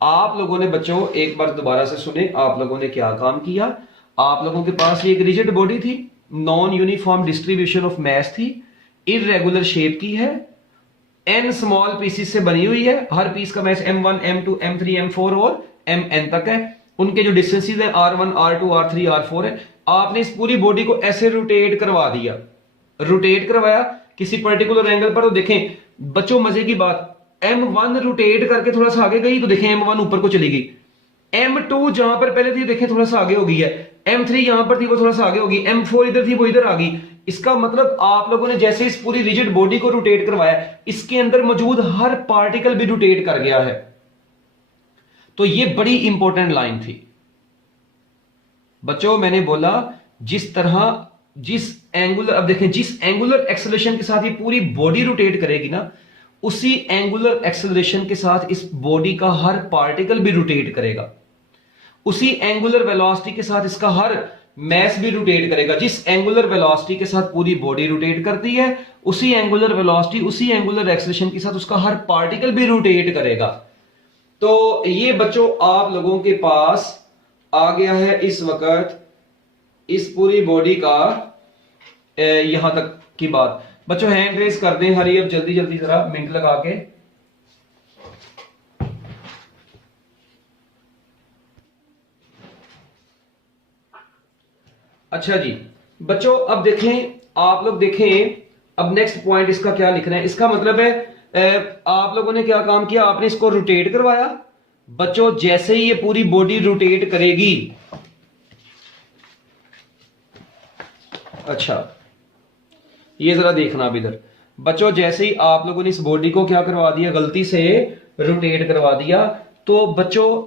आप लोगों ने बच्चों एक बार दोबारा से सुने, आप लोगों ने क्या काम किया, आप लोगों के पास ये एक रिजिड बॉडी थी, non uniform distribution of mass थी, इररेगुलर शेप की है, n स्मॉल पीसेस से बनी हुई है, हर पीस का मास m1 m2 m3 m4 और mn तक है, उनके जो डिस्टेंसेस है r1 r2 r3 r4 है। आपने इस पूरी बॉडी को ऐसे रोटेट करवा दिया, रोटेट करवाया किसी पर्टिकुलर एंगल पर। तो देखें बच्चों मजे की बात, m1 रोटेट करके थोड़ा सा आगे गई, तो देखें m1 ऊपर को चली गई, m2 जहां पर पहले थी देखें थोड़ा सा आगे हो गई है, m3 यहां पर थी वो थोड़ा सा आगे होगी, m4 इधर थी वो इधर आ गई। इसका मतलब आप लोगों ने जैसे इस पूरी रिजिड बॉडी को रोटेट करवाया, इसके अंदर मौजूद हर पार्टिकल भी रोटेट कर गया है। तो ये बड़ी इंपॉर्टेंट लाइन थी बच्चों। मैंने बोला जिस तरह, जिस एंगुलर, अब देखें जिस एंगुलर एक्सेलरेशन के साथ ये पूरी बॉडी रोटेट करेगी ना, उसी एंगुलर एक्सेलरेशन के साथ इस बॉडी का हर पार्टिकल भी रोटेट करेगा, उसी एंगुलर वेलोसिटी के साथ इसका हर मैस भी रोटेट करेगा। जिस एंगुलर वेलोसिटी के साथ पूरी बॉडी रोटेट करती है, उसी एंगुलर वेलोसिटी, उसी एंगुलर एक्सेलरेशन के साथ उसका हर पार्टिकल भी रोटेट करेगा। तो ये बच्चों आप लोगों के पास आ गया है इस वक्त इस पूरी बॉडी का यहां तक की बात। बच्चों हैंड रेस कर दें, हरी अब जल्दी जल्दी जरा मिनट लगा के। अच्छा जी बच्चों, अब देखें आप लोग देखें, अब नेक्स्ट पॉइंट इसका क्या लिखना है। इसका मतलब है आप लोगों ने क्या काम किया, आपने इसको रोटेट करवाया। बच्चों जैसे ही ये पूरी बॉडी रोटेट करेगी, अच्छा ये जरा देखना अब इधर बच्चों, जैसे ही आप लोगों ने इस बॉडी को क्या करवा दिया, गलती से रोटेट करवा दिया, तो बच्चों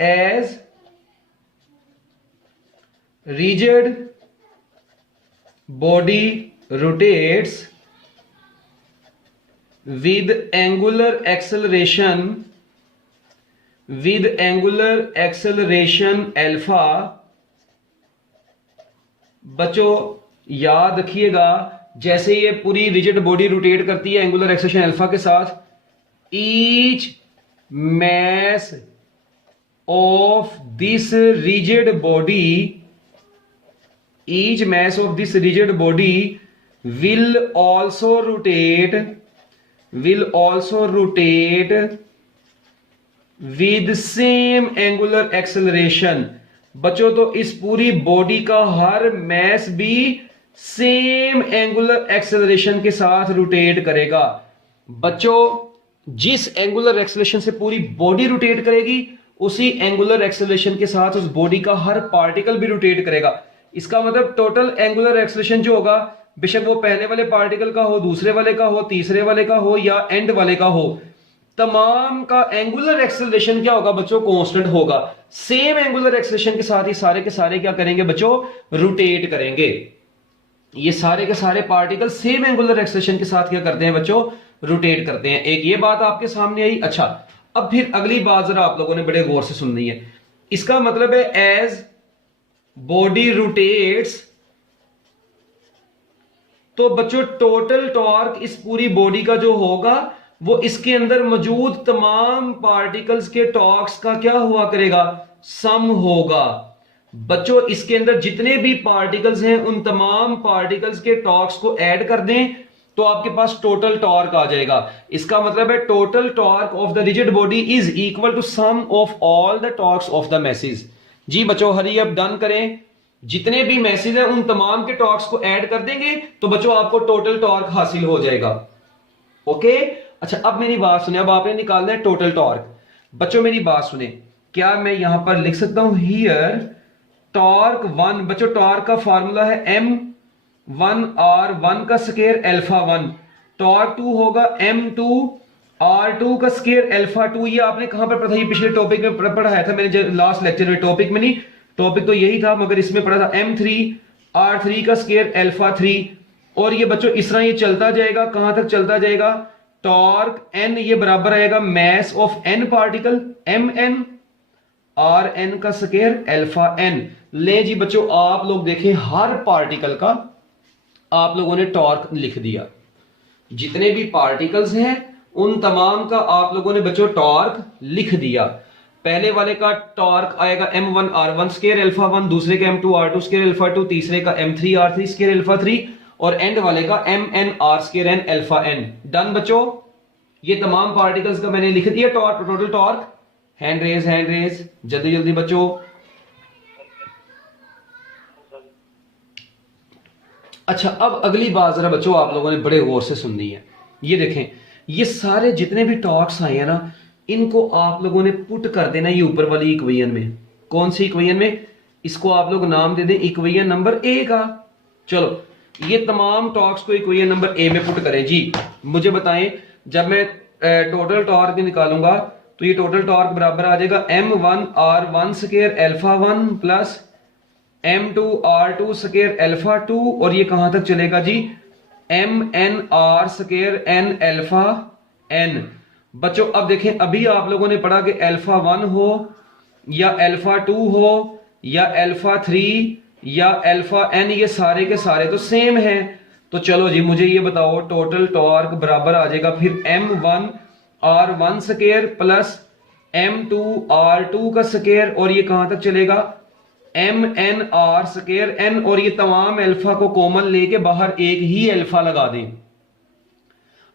as rigid body rotates with angular acceleration alpha, बच्चों याद रखिएगा, जैसे ये पूरी रिजिड बॉडी रोटेट करती है एंगुलर एक्सेलरेशन अल्फा के साथ, each mass of this rigid body will also rotate with same angular acceleration। बच्चों तो इस पूरी बॉडी का हर मैस भी सेम एंगुलर एक्सेलरेशन के साथ रोटेट करेगा। बच्चों जिस एंगुलर एक्सेलरेशन से पूरी बॉडी रोटेट करेगी, उसी एंगुलर एक्सेलरेशन के साथ उस बॉडी का हर पार्टिकल भी रोटेट करेगा। इसका मतलब टोटल एंगुलर एक्सेलरेशन जो होगा, बेशक वो पहले वाले पार्टिकल का हो, दूसरे वाले का हो, तीसरे वाले का हो या एंड वाले का हो, तमाम का एंगुलर एक्सेलरेशन क्या होगा बच्चों, कांस्टेंट होगा। सेम एंगुलर एक्सेलरेशन के साथ ही सारे के सारे क्या करेंगे बच्चों, रोटेट करेंगे। ये सारे के सारे पार्टिकल सेम एंगुलर एक्सेलरेशन के साथ क्या करते हैं बच्चों, रोटेट करते हैं। एक ये बात आपके सामने आई। अच्छा अब फिर अगली बात जरा आप लोगों ने बड़े गौर से सुननी है। इसका मतलब है एज बॉडी रोटेट्स, तो बच्चों टोटल टॉर्क इस पूरी बॉडी का जो होगा वो इसके अंदर मौजूद तमाम पार्टिकल्स के टॉर्क्स का क्या हुआ करेगा, सम होगा। बच्चों इसके अंदर जितने भी पार्टिकल्स हैं उन तमाम पार्टिकल्स के टॉर्क्स को ऐड कर दें तो आपके पास टोटल टॉर्क आ जाएगा। इसका मतलब है total torque of the rigid body is equal to sum of all the torques of the masses. जी बच्चों हरी अब डन करें, जितने भी मैसेज है उन तमाम के टॉर्क्स को ऐड कर देंगे तो बच्चों आपको टोटल टॉर्क हासिल हो जाएगा। ओके अच्छा अब मेरी बात सुने, अब आपने निकालना है टोटल टॉर्क। बच्चों मेरी बात सुने, क्या मैं यहां पर लिख सकता हूं हियर टॉर्क 1। बच्चों टॉर्क का फार्मूला है M1R1 का स्क्वायर अल्फा 1। टॉर्क 2 होगा M2R2 का स्क्वायर अल्फा 2। ये आपने कहां पर पढ़ा था, ये पिछले टॉपिक में पढ़ाया था मैंने लास्ट लेक्चर में। टॉपिक में नहीं, टॉपिक तो यही था मगर इसमें पढ़ा था M3R3 का स्क्वायर अल्फा 3। और ये बच्चों इस तरह ये चलता जाएगा, कहां तक चलता जाएगा, टॉर्क n ये बराबर आएगा mass of n particle mn Rn का स्क्वायर अल्फा n। ले जी बच्चों आप लोग देखें हर पार्टिकल का आप लोगों ने टॉर्क लिख दिया। जितने भी पार्टिकल्स हैं उन तमाम का आप लोगों ने बच्चों टॉर्क लिख दिया। पहले वाले का टॉर्क आएगा M1R1 स्क्वायर अल्फा 1, दूसरे का M2R2 स्क्वायर अल्फा 2, तीसरे का M3R3 स्क्वायर अल्फा 3 और एंड वाले का MnR square n alpha n। Done बच्चों, ये तमाम पार्टिकल्स का मैंने लिख दिया torque, total torque. Hand raise जल्दी जल्दी बच्चों। अच्छा अब अगली बात जरा बच्चों आप लोगों ने बड़े गौर से सुननी है। ये देखें ये सारे जितने भी टॉर्क्स आए हैं ना, इनको आप लोगों ने पुट कर देना ये ऊपर वाली इक्वेशन में। कौन सी इक्वेशन में, इसको आप लोग नाम दे दें इक्वेशन नंबर ए का। चलो ये तमाम टॉर्क्स को इक्वेशन नंबर ए में पुट करें। जी मुझे बताएं, जब मैं टोटल टॉर्क निकालूंगा तो ये टोटल टॉर्क बराबर आ जाएगा M1R1 square alpha 1 plus M2R2 square alpha 2 और ये कहां तक चलेगा जी, MnR square n alpha n। बच्चों अब देखें अभी आप लोगों ने पढ़ा कि अल्फा 1 हो या अल्फा 2 हो या अल्फा 3 या अल्फा n, ये सारे के सारे तो सेम हैं। तो चलो जी मुझे ये बताओ टोटल टॉर्क बराबर आ जाएगा फिर M1R1 स्क्वायर प्लस M2R2 का स्क्वायर और ये कहां तक चलेगा MnR स्क्वायर n और ये तमाम अल्फा को कॉमन लेके बाहर एक ही अल्फा लगा दें।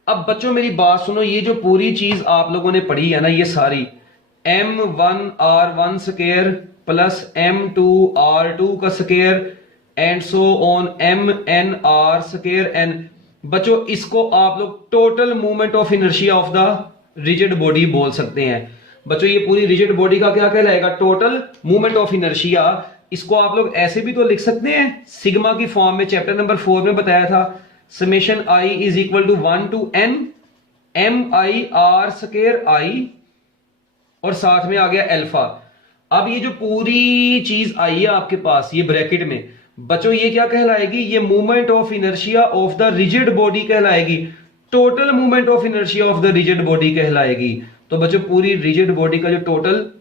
अब बच्चों मेरी बात सुनो, ये जो पूरी चीज आप लोगों ने पढ़ी है ना, ये सारी M1R1 स्क्वायर प्लस m2r2 का square and so on mnr square N. बच्चों इसको आप लोग total movement of inertia of the rigid body बोल सकते हैं। बच्चों ये पूरी रिजिड बॉडी का क्या कहलाएगा? Total movement of inertia. इसको आप लोग ऐसे भी तो लिख सकते हैं सिग्मा की फॉर्म में, चैप्टर नंबर 4 में बताया था, summation i is equal to 1 to n MIR square i और साथ में आ गया अल्फा। अब ये जो पूरी चीज आई है आपके पास ये ब्रैकेट में, बच्चों ये क्या कहलाएगी? ये movement of inertia of the rigid body कहलाएगी, total movement of inertia of the rigid body कहलाएगी। तो बच्चों पूरी रिजिड बॉडी का जो टोटल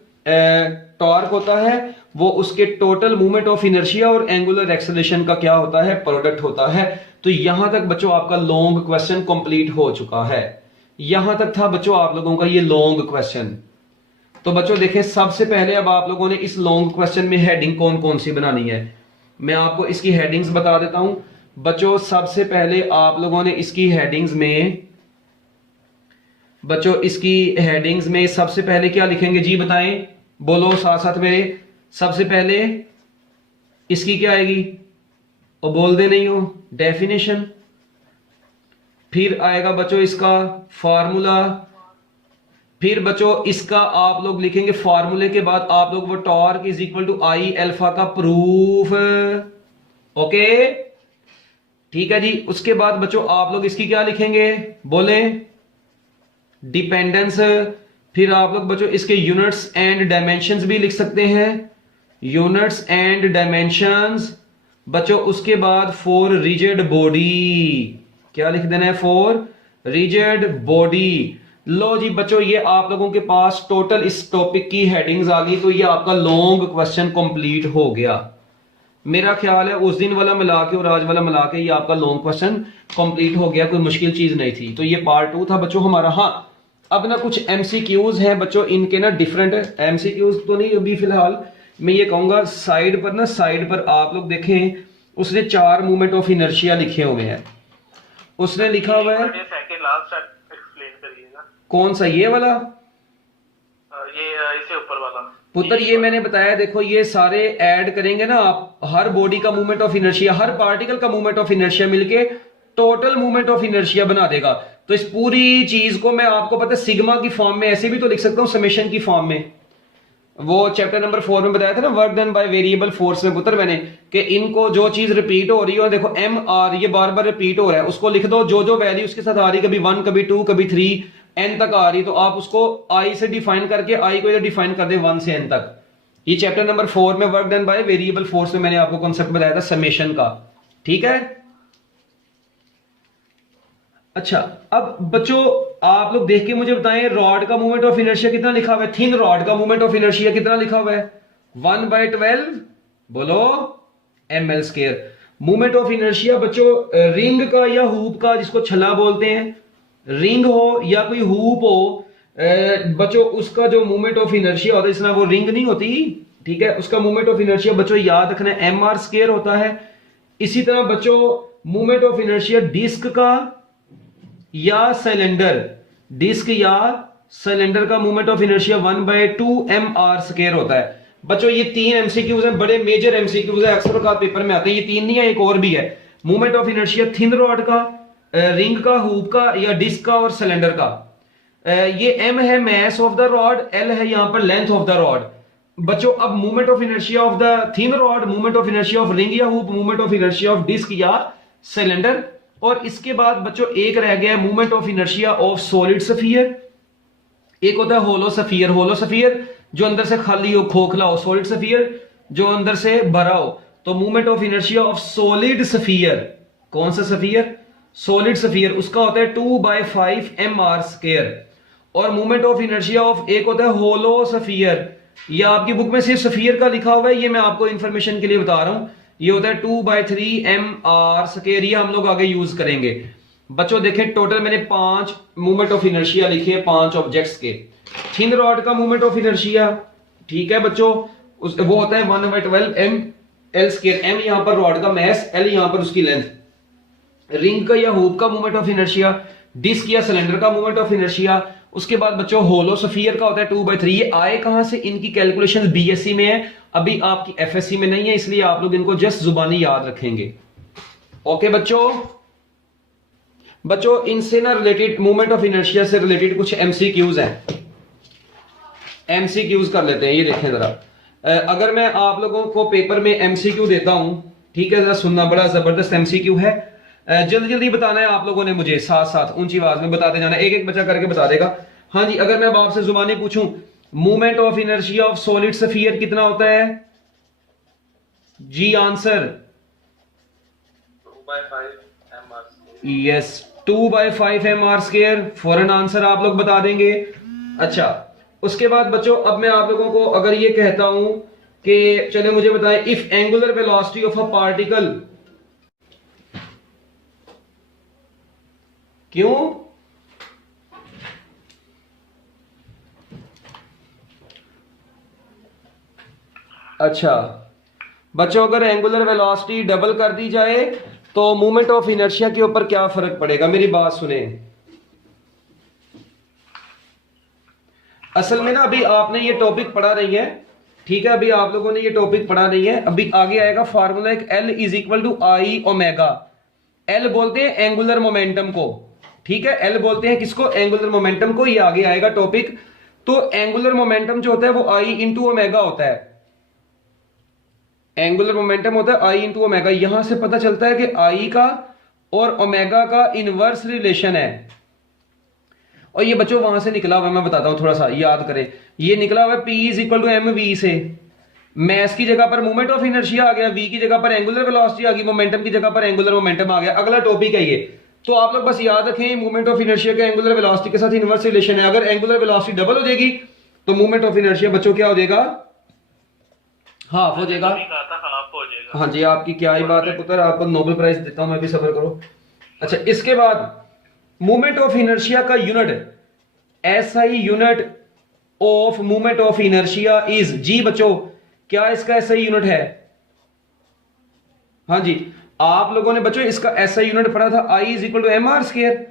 टॉर्क होता है वो उसके टोटल मूवमेंट ऑफ इनर्शिया और एंगुलर एक्सेलरेशन का क्या होता है? प्रोडक्ट होता है। तो यहां तक बच्चों आपका लॉन्ग क्वेश्चन कंप्लीट हो चुका है। यहां तक था बच्चों आप लोगों का ये लॉन्ग क्वेश्चन। तो बच्चों देखें, सबसे पहले अब आप लोगों ने इस लॉन्ग क्वेश्चन में हेडिंग कौन कौन सी बनानी है, मैं आपको इसकी हेडिंग्स बता देता हूं। बच्चों सबसे पहले आप लोगों ने इसकी हेडिंग्स में सबसे पहले क्या लिखेंगे जी? बताएं, बोलो साथ साथ मेरे। सबसे पहले इसकी क्या आएगी? और बोल दे नहीं हो, डेफिनेशन। फिर आएगा बच्चों इसका फार्मूला। फिर बच्चों इसका आप लोग लिखेंगे फार्मूले के बाद आप लोग वो torque is equal to I alpha का प्रूफ। ओके ठीक है जी। उसके बाद बच्चों आप लोग इसकी क्या लिखेंगे? बोले डिपेंडेंस। फिर आप लोग बच्चों इसके यूनिट्स एंड डायमेंशंस भी लिख सकते हैं, यूनिट्स एंड डायमेंशंस। बच्चों उसके बाद फॉर रिजिड बॉडी क्या लिख देना है? For rigid body. लो जी बच्चों, ये आप लोगों के पास टोटल इस टॉपिक की हेडिंग्स आ गई। तो ये आपका लॉन्ग क्वेश्चन कंप्लीट हो गया। मेरा ख्याल है उस दिन वाला मिला के और आज वाला मिला के ये आपका लॉन्ग क्वेश्चन कंप्लीट हो गया, कोई मुश्किल चीज नहीं थी। तो ये पार्ट 2 था बच्चों हमारा। हाँ, अब ना कुछ एमसीक्यूज हैं बच्चों, इनके ना डिफरेंट एमसीक्यूज तो नहीं अभी फिलहाल, मैं ये कहूंगा साइड पर आप लोग देखें, उसने 4 मूवमेंट ऑफ इनर्शिया लिखे हुए हैं। उसने लिखा हुआ है, कौन सा? ये वाला, ये इसे ऊपर वाला पुत्र। ये मैंने बताया, देखो ये सारे ऐड करेंगे ना आप, हर बॉडी का movement of inertia, her particle का मूवमेंट ऑफ इनर्शिया मिलके टोटल मूवमेंट ऑफ इनर्शिया बना देगा। तो इस पूरी चीज को मैं आपको पता है सिग्मा की फॉर्म में ऐसे भी तो लिख सकता हूं, समेशन की फॉर्म में। वो चैप्टर नंबर 4 में बताया था ना, work done by variable force में पुत्र मैंने, कि इनको जो चीज रिपीट हो रही है, देखो एम आर ये बार बार रिपीट हो रहा है, उसको लिख दो जो जो वैल्यू उसके साथ आ रही, कभी 1 कभी 2 कभी 3 एन तक आ रही, तो आप उसको आई से डिफाइन करके आई को इधर डिफाइन कर दे 1 से एन तक। ये चैप्टर नंबर 4 में work done by variable force में मैंने आपको कॉन्सेप्ट बताया था समेशन का। ठीक है। अच्छा, अब बच्चों आप लोग देख के मुझे बताएं, रॉड का मूवमेंट ऑफ इनर्शिया कितना लिखा हुआ है? थिन रॉड का मूवमेंट ऑफ इनर्शिया कितना लिखा हुआ है? 1/12 बोलो ml square. Movement of inertia बच्चों रिंग का या हुप का, जिसको छल्ला बोलते हैं, रिंग हो या कोई हुप हो बच्चों, उसका जो मूवमेंट ऑफ इनर्शिया होता है, इसमें वो रिंग नहीं होती, ठीक है, उसका मूवमेंट ऑफ इनर्शिया बच्चों याद रखना है mr स्क्वायर होता है। इसी तरह बच्चों मूवमेंट ऑफ इनर्शिया डिस्क का या सिलेंडर, डिस्क या सिलेंडर का movement of inertia 1/2 mr square होता है। बच्चों ये 3 एमसीक्यूज हैं, बड़े मेजर एमसीक्यूज है, अक्सर का पेपर में आते हैं। ये 3 नहीं है, एक और भी है। Movement of inertia thin rod का, रिंग का, हुप का या डिस्क का और सिलेंडर का। ये m है mass of the rod, l है यहां पर लेंथ ऑफ द रॉड। बच्चों अब movement of inertia of the thin rod, movement of inertia of ring या hoop, movement of inertia of disc या सिलेंडर। और इसके बाद बच्चों एक रह गया movement of inertia of solid sphere. एक होता है होलो स्फीयर, होलो स्फीयर जो अंदर से खाली हो, खोखला हो, सॉलिड स्फीयर जो अंदर से भरा हो। तो movement of inertia of solid sphere, कौन सा स्फीयर? सॉलिड स्फीयर, उसका होता है 2/5 mr स्क्वायर। और मूवमेंट ऑफ इनर्शिया ऑफ एक होता है होलो स्फीयर, ये आपकी बुक में सिर्फ स्फीयर का लिखा हुआ है, ये मैं आपको इंफॉर्मेशन के लिए बता रहा हूं। ये होता है 2/3 mr स्क्वायर, ये हम लोग आगे यूज करेंगे। बच्चों देखें टोटल मैंने 5 मूवमेंट ऑफ इनर्शिया लिखे हैं 5 ऑब्जेक्ट्स के। थिन रॉड का मूवमेंट ऑफ इनर्शिया, ठीक है बच्चों, वो होता है 1/12 ml स्क्वायर। m यहां पर रॉड का मैस, l यहां पर उसकी लेंथ। रिंग का या हुप का मूवमेंट ऑफ इनर्शिया, डिस्क या सिलेंडर का मूवमेंट ऑफ इनर्शिया। उसके बाद बच्चों होलो स्फीयर का होता है 2/3। ये आए कहां से? इनकी कैलकुलेशन बीएससी में है अभी आपकी एफएससी में नहीं है, इसलिए आप लोग इनको जस्ट जुबानी याद रखेंगे। ओके बच्चों इनसे ना रिलेटेड, मूवमेंट ऑफ इनर्शिया से रिलेटेड कुछ एमसीक्यूज हैं, एमसीक्यूज कर लेते हैं। ये देखें जरा, अगर मैं आप लोगों को पेपर में एमसीक्यू देता हूं, ठीक है, जरा सुनना, बड़ा जबरदस्त एमसीक्यू है। जल्दी जल्दी बताना है आप लोगों ने, मुझे साथ साथ ऊंची आवाज में बताते जाना, एक एक बच्चा करके बता देगा। हाँ जी, अगर मैं अब आपसे जुबानी पूछूं, movement of inertia of solid sphere कितना होता है? जी आंसर। 2/5 mr²। Yes, 2/5 mr²। फौरन आंसर आप लोग बता देंगे। अच्छा, उसके बाद बच्चों अब मैं आप लोगों को अगर ये कहता हूं कि चले मुझे बताएं, if angular velocity of a particle, क्यों? अच्छा बच्चों, अगर एंगुलर वेलोसिटी डबल कर दी जाए तो मूवमेंट ऑफ इनर्शिया के ऊपर क्या फर्क पड़ेगा? मेरी बात सुने। असल में ना अभी आपने ये टॉपिक पढ़ा नहीं है, ठीक है, अभी आप लोगों ने ये टॉपिक पढ़ा नहीं है। अभी आगे आएगा फार्मूला एक, L is equal to I omega. L बोलते हैं एंगुलर मोमेंटम को, ठीक है, L बोलते हैं किसको? एंगुलर मोमेंटम को। ये आगे आएगा टॉपिक। तो एंगुलर मोमेंटम जो होता है वो I इंटू ओमेगा होता है। एंगुलर मोमेंटम होता है I इंटू ओमेगा। यहां से पता चलता है कि I का और ओमेगा का इनवर्स रिलेशन है। और ये बच्चों वहां से निकला हुआ है, मैं बताता हूं, थोड़ा सा याद करें। ये निकला हुआ है P is equal to M V से। मैस की जगह पर मूवमेंट ऑफ इनर्शिया आ गया, V की जगह पर एंगुलर वेलोसिटी आ गई, मोमेंटम की जगह पर एंगुलर मोमेंटम आ गया। अगला टॉपिक है ये। तो आप लोग बस याद रखें, मूवमेंट ऑफ इनर्शिया का एंगुलर वेलोसिटी के साथ इनवर्स रिलेशन है। अगर एंगुलर वेलोसिटी डबल हो जाएगी तो मूवमेंट ऑफ इनर्शिया बच्चों क्या हो जाएगा? हाफ हो जाएगा। हाँ जी, आपकी क्या ही बात है पुत्र, आपको नोबेल प्राइज देता हूं मैं भी, सब्र करो। अच्छा, इसके बाद मूवमेंट ऑफ इनर्शिया का unit, SI unit of movement of inertia is, जी बच्चों क्या इसका एसआई यूनिट है? हाँ जी, आप लोगों ने बच्चों इसका एसआई यूनिट पढ़ा था, I is equal to M R square.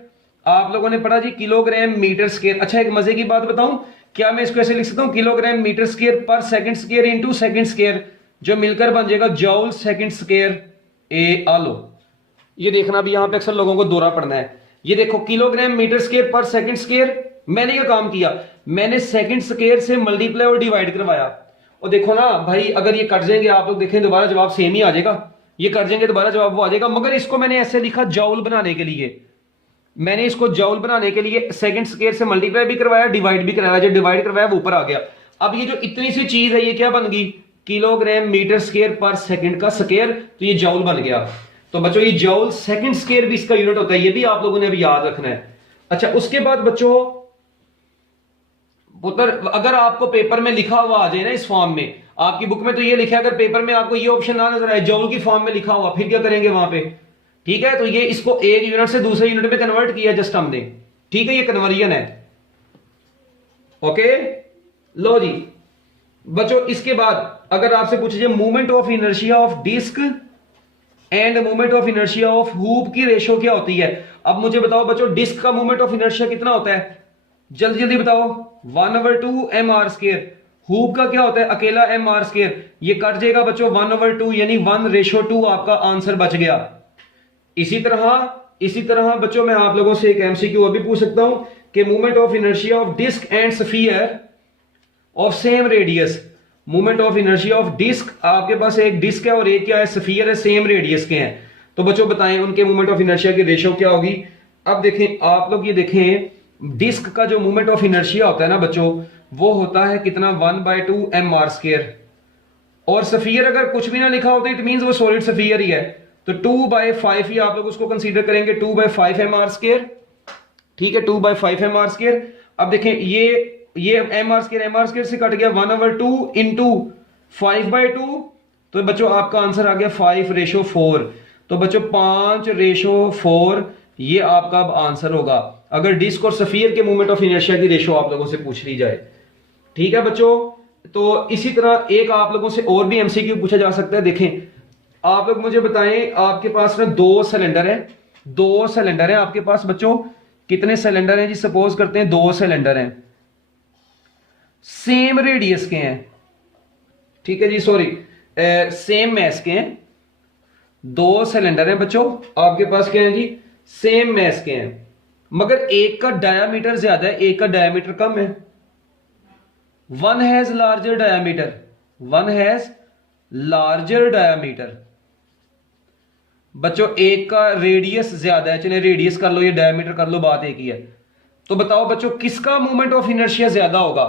आप लोगों ने पढ़ा जी किलोग्राम मीटर स्क्वायर। अच्छा, एक मजे की बात बताऊं, क्या मैं इसको ऐसे लिख सकता हूं, किलोग्राम मीटर स्क्वायर पर second square into second square, जो मिलकर बन जाएगा जॉल सेकंड स्क्वायर। ए आलो, ये देखना भी, यहां पे अक्सर लोगों को दौरा पड़ना है। ये देखो, किलोग्राम मीटर स्क्वायर पर सेकंड स्क्वायर, मैंने क्या काम किया, मैंने सेकंड स्क्वायर से मल्टीप्लाई और डिवाइड करवाया। और देखो ना भाई, अगर ये कट जाएंगे आप लोग देखें, दोबारा जवाब सेम ही आ जाएगा। ये कट जाएंगे दोबारा जवाब वो आ जाएगा, मगर इसको मैंने ऐसे लिखा जॉल बनाने के लिए। मैंने इसको जॉल बनाने के लिए सेकंड स्क्वायर से मल्टीप्लाई भी करवाया, डिवाइड भी करवाया। जो डिवाइड करवाया वो ऊपर आ गया। अब ये जो इतनी सी चीज है, ये क्या बन गई? किलोग्राम मीटर स्क्वायर पर सेकंड का स्क्वायर, तो ये जॉल बन गया। तो बच्चों ये जॉल सेकंड स्क्वायर भी इसका यूनिट होता है, ये भी आप लोगों ने अभी याद रखना है। अच्छा, उसके बाद बच्चों पुत्र, अगर आपको पेपर में लिखा हुआ आ जाए ना इस फॉर्म में, आपकी बुक में तो ये लिखा है, अगर पेपर में आपको ये ऑप्शन ना नजर आए, जॉल की फॉर्म में लिखा हुआ, फिर क्या करेंगे वहां पे? ठीक है, तो ये इसको एक यूनिट से दूसरे यूनिट में कन्वर्ट किया जस्ट हमने, ठीक है, ये कन्वर्जन है। ओके, लो जी बच्चों, इसके बाद अगर आपसे पूछे movement of inertia of disc and movement of inertia of hoop की रेशो क्या होती है? अब मुझे बताओ बच्चों, डिस्क का मूवमेंट ऑफ इनर्शिया कितना होता है? जल्दी जल्दी बताओ। 1/2 mr²। हूप का क्या होता है? अकेला mr²। ये कट जाएगा बच्चों 1/2, यानी 1:2 आपका आंसर बच गया। इसी तरह बच्चों मैं आप लोगों से एक एमसीक्यू अभी पूछ सकता हूं कि movement of inertia of disc and sphere of same radius. Movement of inertia of disc, आपके पास एक डिस्क है और एक क्या है, स्फीयर है, सेम रेडियस के हैं। तो बच्चों बताएं उनके मूवमेंट ऑफ इनर्शिया की रेशियो क्या होगी? अब देखें आप लोग, ये देखें डिस्क का जो मूवमेंट ऑफ इनर्शिया होता है ना बच्चों, वो होता है कितना? 1/2 mr²। और स्फीयर अगर कुछ भी ना लिखा होता, इट मींस वो सॉलिड स्फीयर ही है, तो 2/5 ही आप लोग उसको कंसीडर करेंगे, 2/5 mr²। ठीक है, 2/5 mr²। अब देखें ये mr² से कट गया, 1/2 इंटू 5/2, तो बच्चों आपका आंसर आ गया 5:4। तो बच्चों 5:4 ये आपका अब आंसर होगा, अगर डिस्क और स्फीयर के मूवमेंट ऑफ इनर्शिया की रेशो आप लोगों से पूछ ली जाए। ठीक है बच्चों, तो इसी तरह एक आप लोगों से और भी एमसीक्यू पूछा जा सकता है। देखें, आप लोग मुझे बताएं, आपके पास ना 2 सिलेंडर है आपके पास बच्चों। कितने सिलेंडर हैं जी? सपोज करते हैं 2 सिलेंडर हैं, सेम रेडियस के हैं, ठीक है जी, सॉरी, सेम मैस के हैं, दो सिलेंडर हैं बच्चों आपके पास, क्या है जी, सेम मैस के हैं, मगर एक का डायामीटर ज्यादा है, एक का डायामीटर कम है। One has larger diameter, one has larger diameter. बच्चों एक का रेडियस ज्यादा है, चलिए रेडियस कर लो, ये डायमीटर कर लो, बात एक ही है। तो बताओ बच्चों किसका मोमेंट ऑफ इनर्शिया ज्यादा होगा।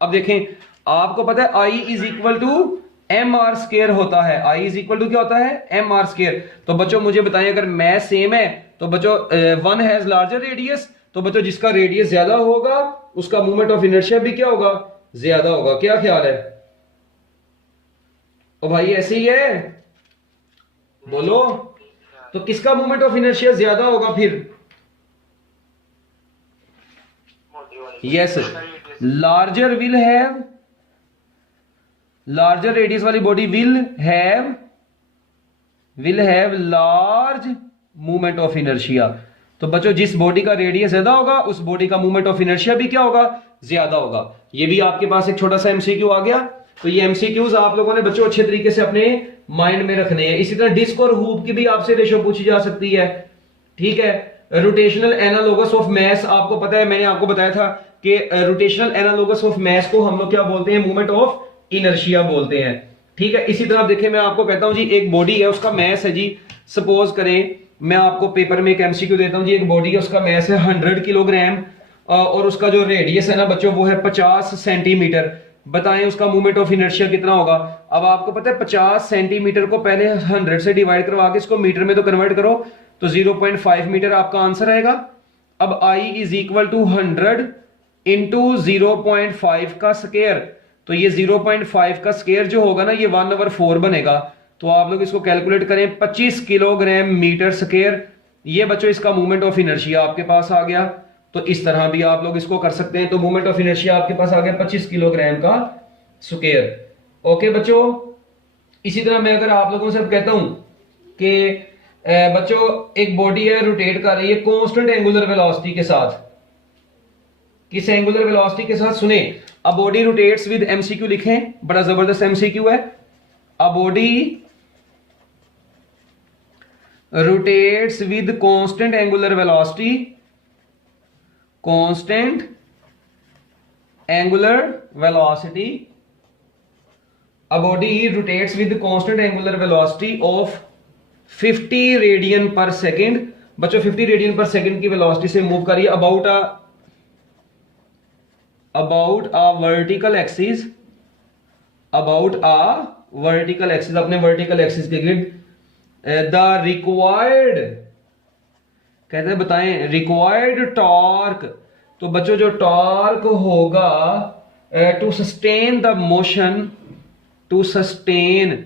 अब देखें, आपको पता है I is equal to M R square होता है, आई इज इक्वल टू क्या होता है, एम आर स्केयर। तो बच्चों मुझे बताएं, अगर मैथ सेम है तो बच्चों वन हैज लार्जर रेडियस, तो बच्चों जिसका रेडियस ज्यादा होगा उसका मोमेंट ऑफ इनर्शिया भी क्या होगा, ज्यादा होगा। क्या ख्याल है? ओ भाई ऐसे ही है, बोलो। तो किसका मोमेंट ऑफ इनर्शिया ज्यादा होगा फिर? Yes, larger will have, larger radius वाली body will have large movement of inertia. तो बच्चों जिस बॉडी का रेडियस ज्यादा होगा उस बॉडी का मूवमेंट ऑफ इनर्शिया भी क्या होगा, ज्यादा होगा। ये भी आपके पास एक छोटा सा एमसीक्यू आ गया। तो ये एमसीक्यूज आप लोगों ने बच्चों अच्छे तरीके से अपने माइंड में रखने हैं। इसी तरह डिस्क और हुप की भी आपसे रेशो पूछी जा सकती है, ठीक है। रोटेशनल एनालोगस ऑफ मैस, आपको पता है, मैंने आपको बताया था कि रोटेशनल एनालोगस ऑफ मैस को हम लोग क्या बोलते हैं, मूवमेंट ऑफ इनर्शिया बोलते हैं, ठीक है। इसी तरह देखिए, मैं आपको कहता हूं जी, एक बॉडी है, उसका मैस है जी, सपोज करें मैं आपको पेपर में एक एमसीक्यू देता हूं जी, एक बॉडी है, उसका मैस है 100 किलोग्राम और उसका जो रेडियस है ना बच्चों वो है 50 सेंटीमीटर। बताएं उसका मूवमेंट ऑफ इनर्शिया कितना होगा। अब आपको पता है 50 सेंटीमीटर को पहले 100 से डिवाइड करवा के इसको मीटर में तो कन्वर्ट करो, तो 0.5 मीटर आपका आंसर आएगा। अब I is equal to 100 into 0.5 का स्केयर, तो ये 0.5 का स्केयर जो होगा ना ये 1/4 बनेगा। तो आप लोग इसको कैलकुलेट करें, 25 किलोग्राम मीटर स्केयर। ये बच्चों इसका मूवमेंट ऑफ इनर्शिया आपके पास आ गया। तो इस तरह भी आप लोग इसको कर सकते हैं। तो मूवमेंट ऑफ इनर्शिया आपके पास आ गया 25 किलोग्राम का स्क्वायर। ओके बच्चों, इसी तरह मैं अगर आप लोगों से कहता हूं कि बच्चों एक बॉडी है, रोटेट कर रही है कांस्टेंट एंगुलर वेलोसिटी के साथ, किस एंगुलर वेलोसिटी के साथ, सुने। A body rotates with, MCQ लिखें, बड़ा जबरदस्त एमसीक्यू है। A body rotates with constant angular velocity, constant angular velocity, a body rotates with constant angular velocity of 50 radian पर सेकेंड। बच्चों 50 रेडियन पर सेकेंड की वेलोसिटी से मूव करिए about a vertical axis, about a vertical axis, अपने vertical axis के गिर्द। The required, कहते हैं बताएं, रिक्वायर्ड टॉर्क। तो बच्चों जो टॉर्क होगा to sustain the motion, to sustain,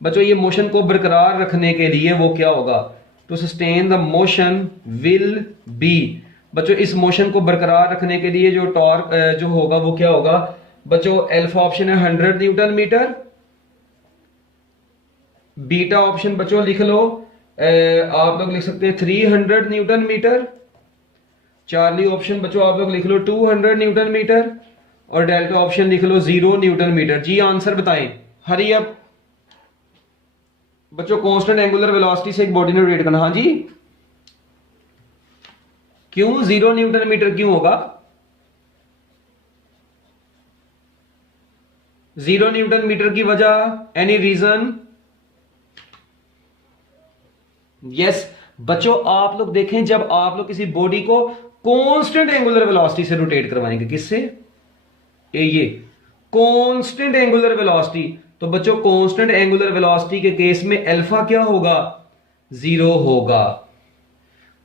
बच्चों ये मोशन को बरकरार रखने के लिए वो क्या होगा, to sustain the motion will be. बच्चों इस मोशन को बरकरार रखने के लिए जो टॉर्क जो होगा वो क्या होगा बच्चों, अल्फा ऑप्शन है 100 न्यूटन मीटर, बीटा ऑप्शन बच्चों लिख लो, आप लोग लिख सकते हैं 300 न्यूटन मीटर, चार्ली ऑप्शन बच्चों आप लोग लिख लो 200 न्यूटन मीटर, और डेल्टा ऑप्शन लिख लो 0 न्यूटन मीटर। जी आंसर बताएं, हरी अप बच्चों। कांस्टेंट एंगुलर वेलोसिटी से एक बॉडी ने रोटेट करना, हाँ जी, क्यों 0 न्यूटन मीटर क्यों होगा, 0 न्यूटन मीटर की वजह, एनी रीजन? यस बच्चों, आप लोग देखें जब आप लोग किसी बॉडी को कांस्टेंट एंगुलर वेलोसिटी से रोटेट करवाएंगे, किससे, ये कांस्टेंट एंगुलर वेलोसिटी, तो बच्चों कांस्टेंट एंगुलर वेलोसिटी के केस में अल्फा क्या होगा, 0 होगा।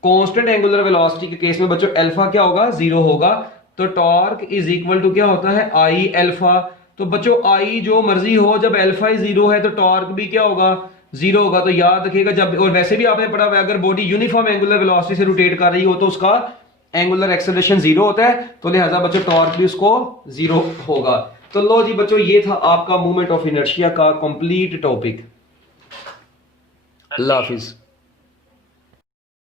कांस्टेंट एंगुलर वेलोसिटी के केस में बच्चों अल्फा क्या होगा, 0 होगा। तो टॉर्क इज इक्वल टू क्या होता है, आई अल्फा। तो बच्चों आई जो मर्जी हो, जब अल्फा ही 0 है तो टॉर्क भी क्या होगा, 0 होगा। तो याद रखिएगा जब, और वैसे भी आपने पढ़ा हुआ है, अगर बॉडी यूनिफॉर्म एंगुलर वेलोसिटी से रोटेट कर रही हो तो उसका एंगुलर एक्सेलरेशन 0 होता है, तो लिहाजा बच्चों टॉर्क भी उसको 0 होगा। तो लो जी बच्चों, ये था आपका मूवमेंट ऑफ इनर्शिया का कंप्लीट टॉपिक। अल्लाह हाफिज।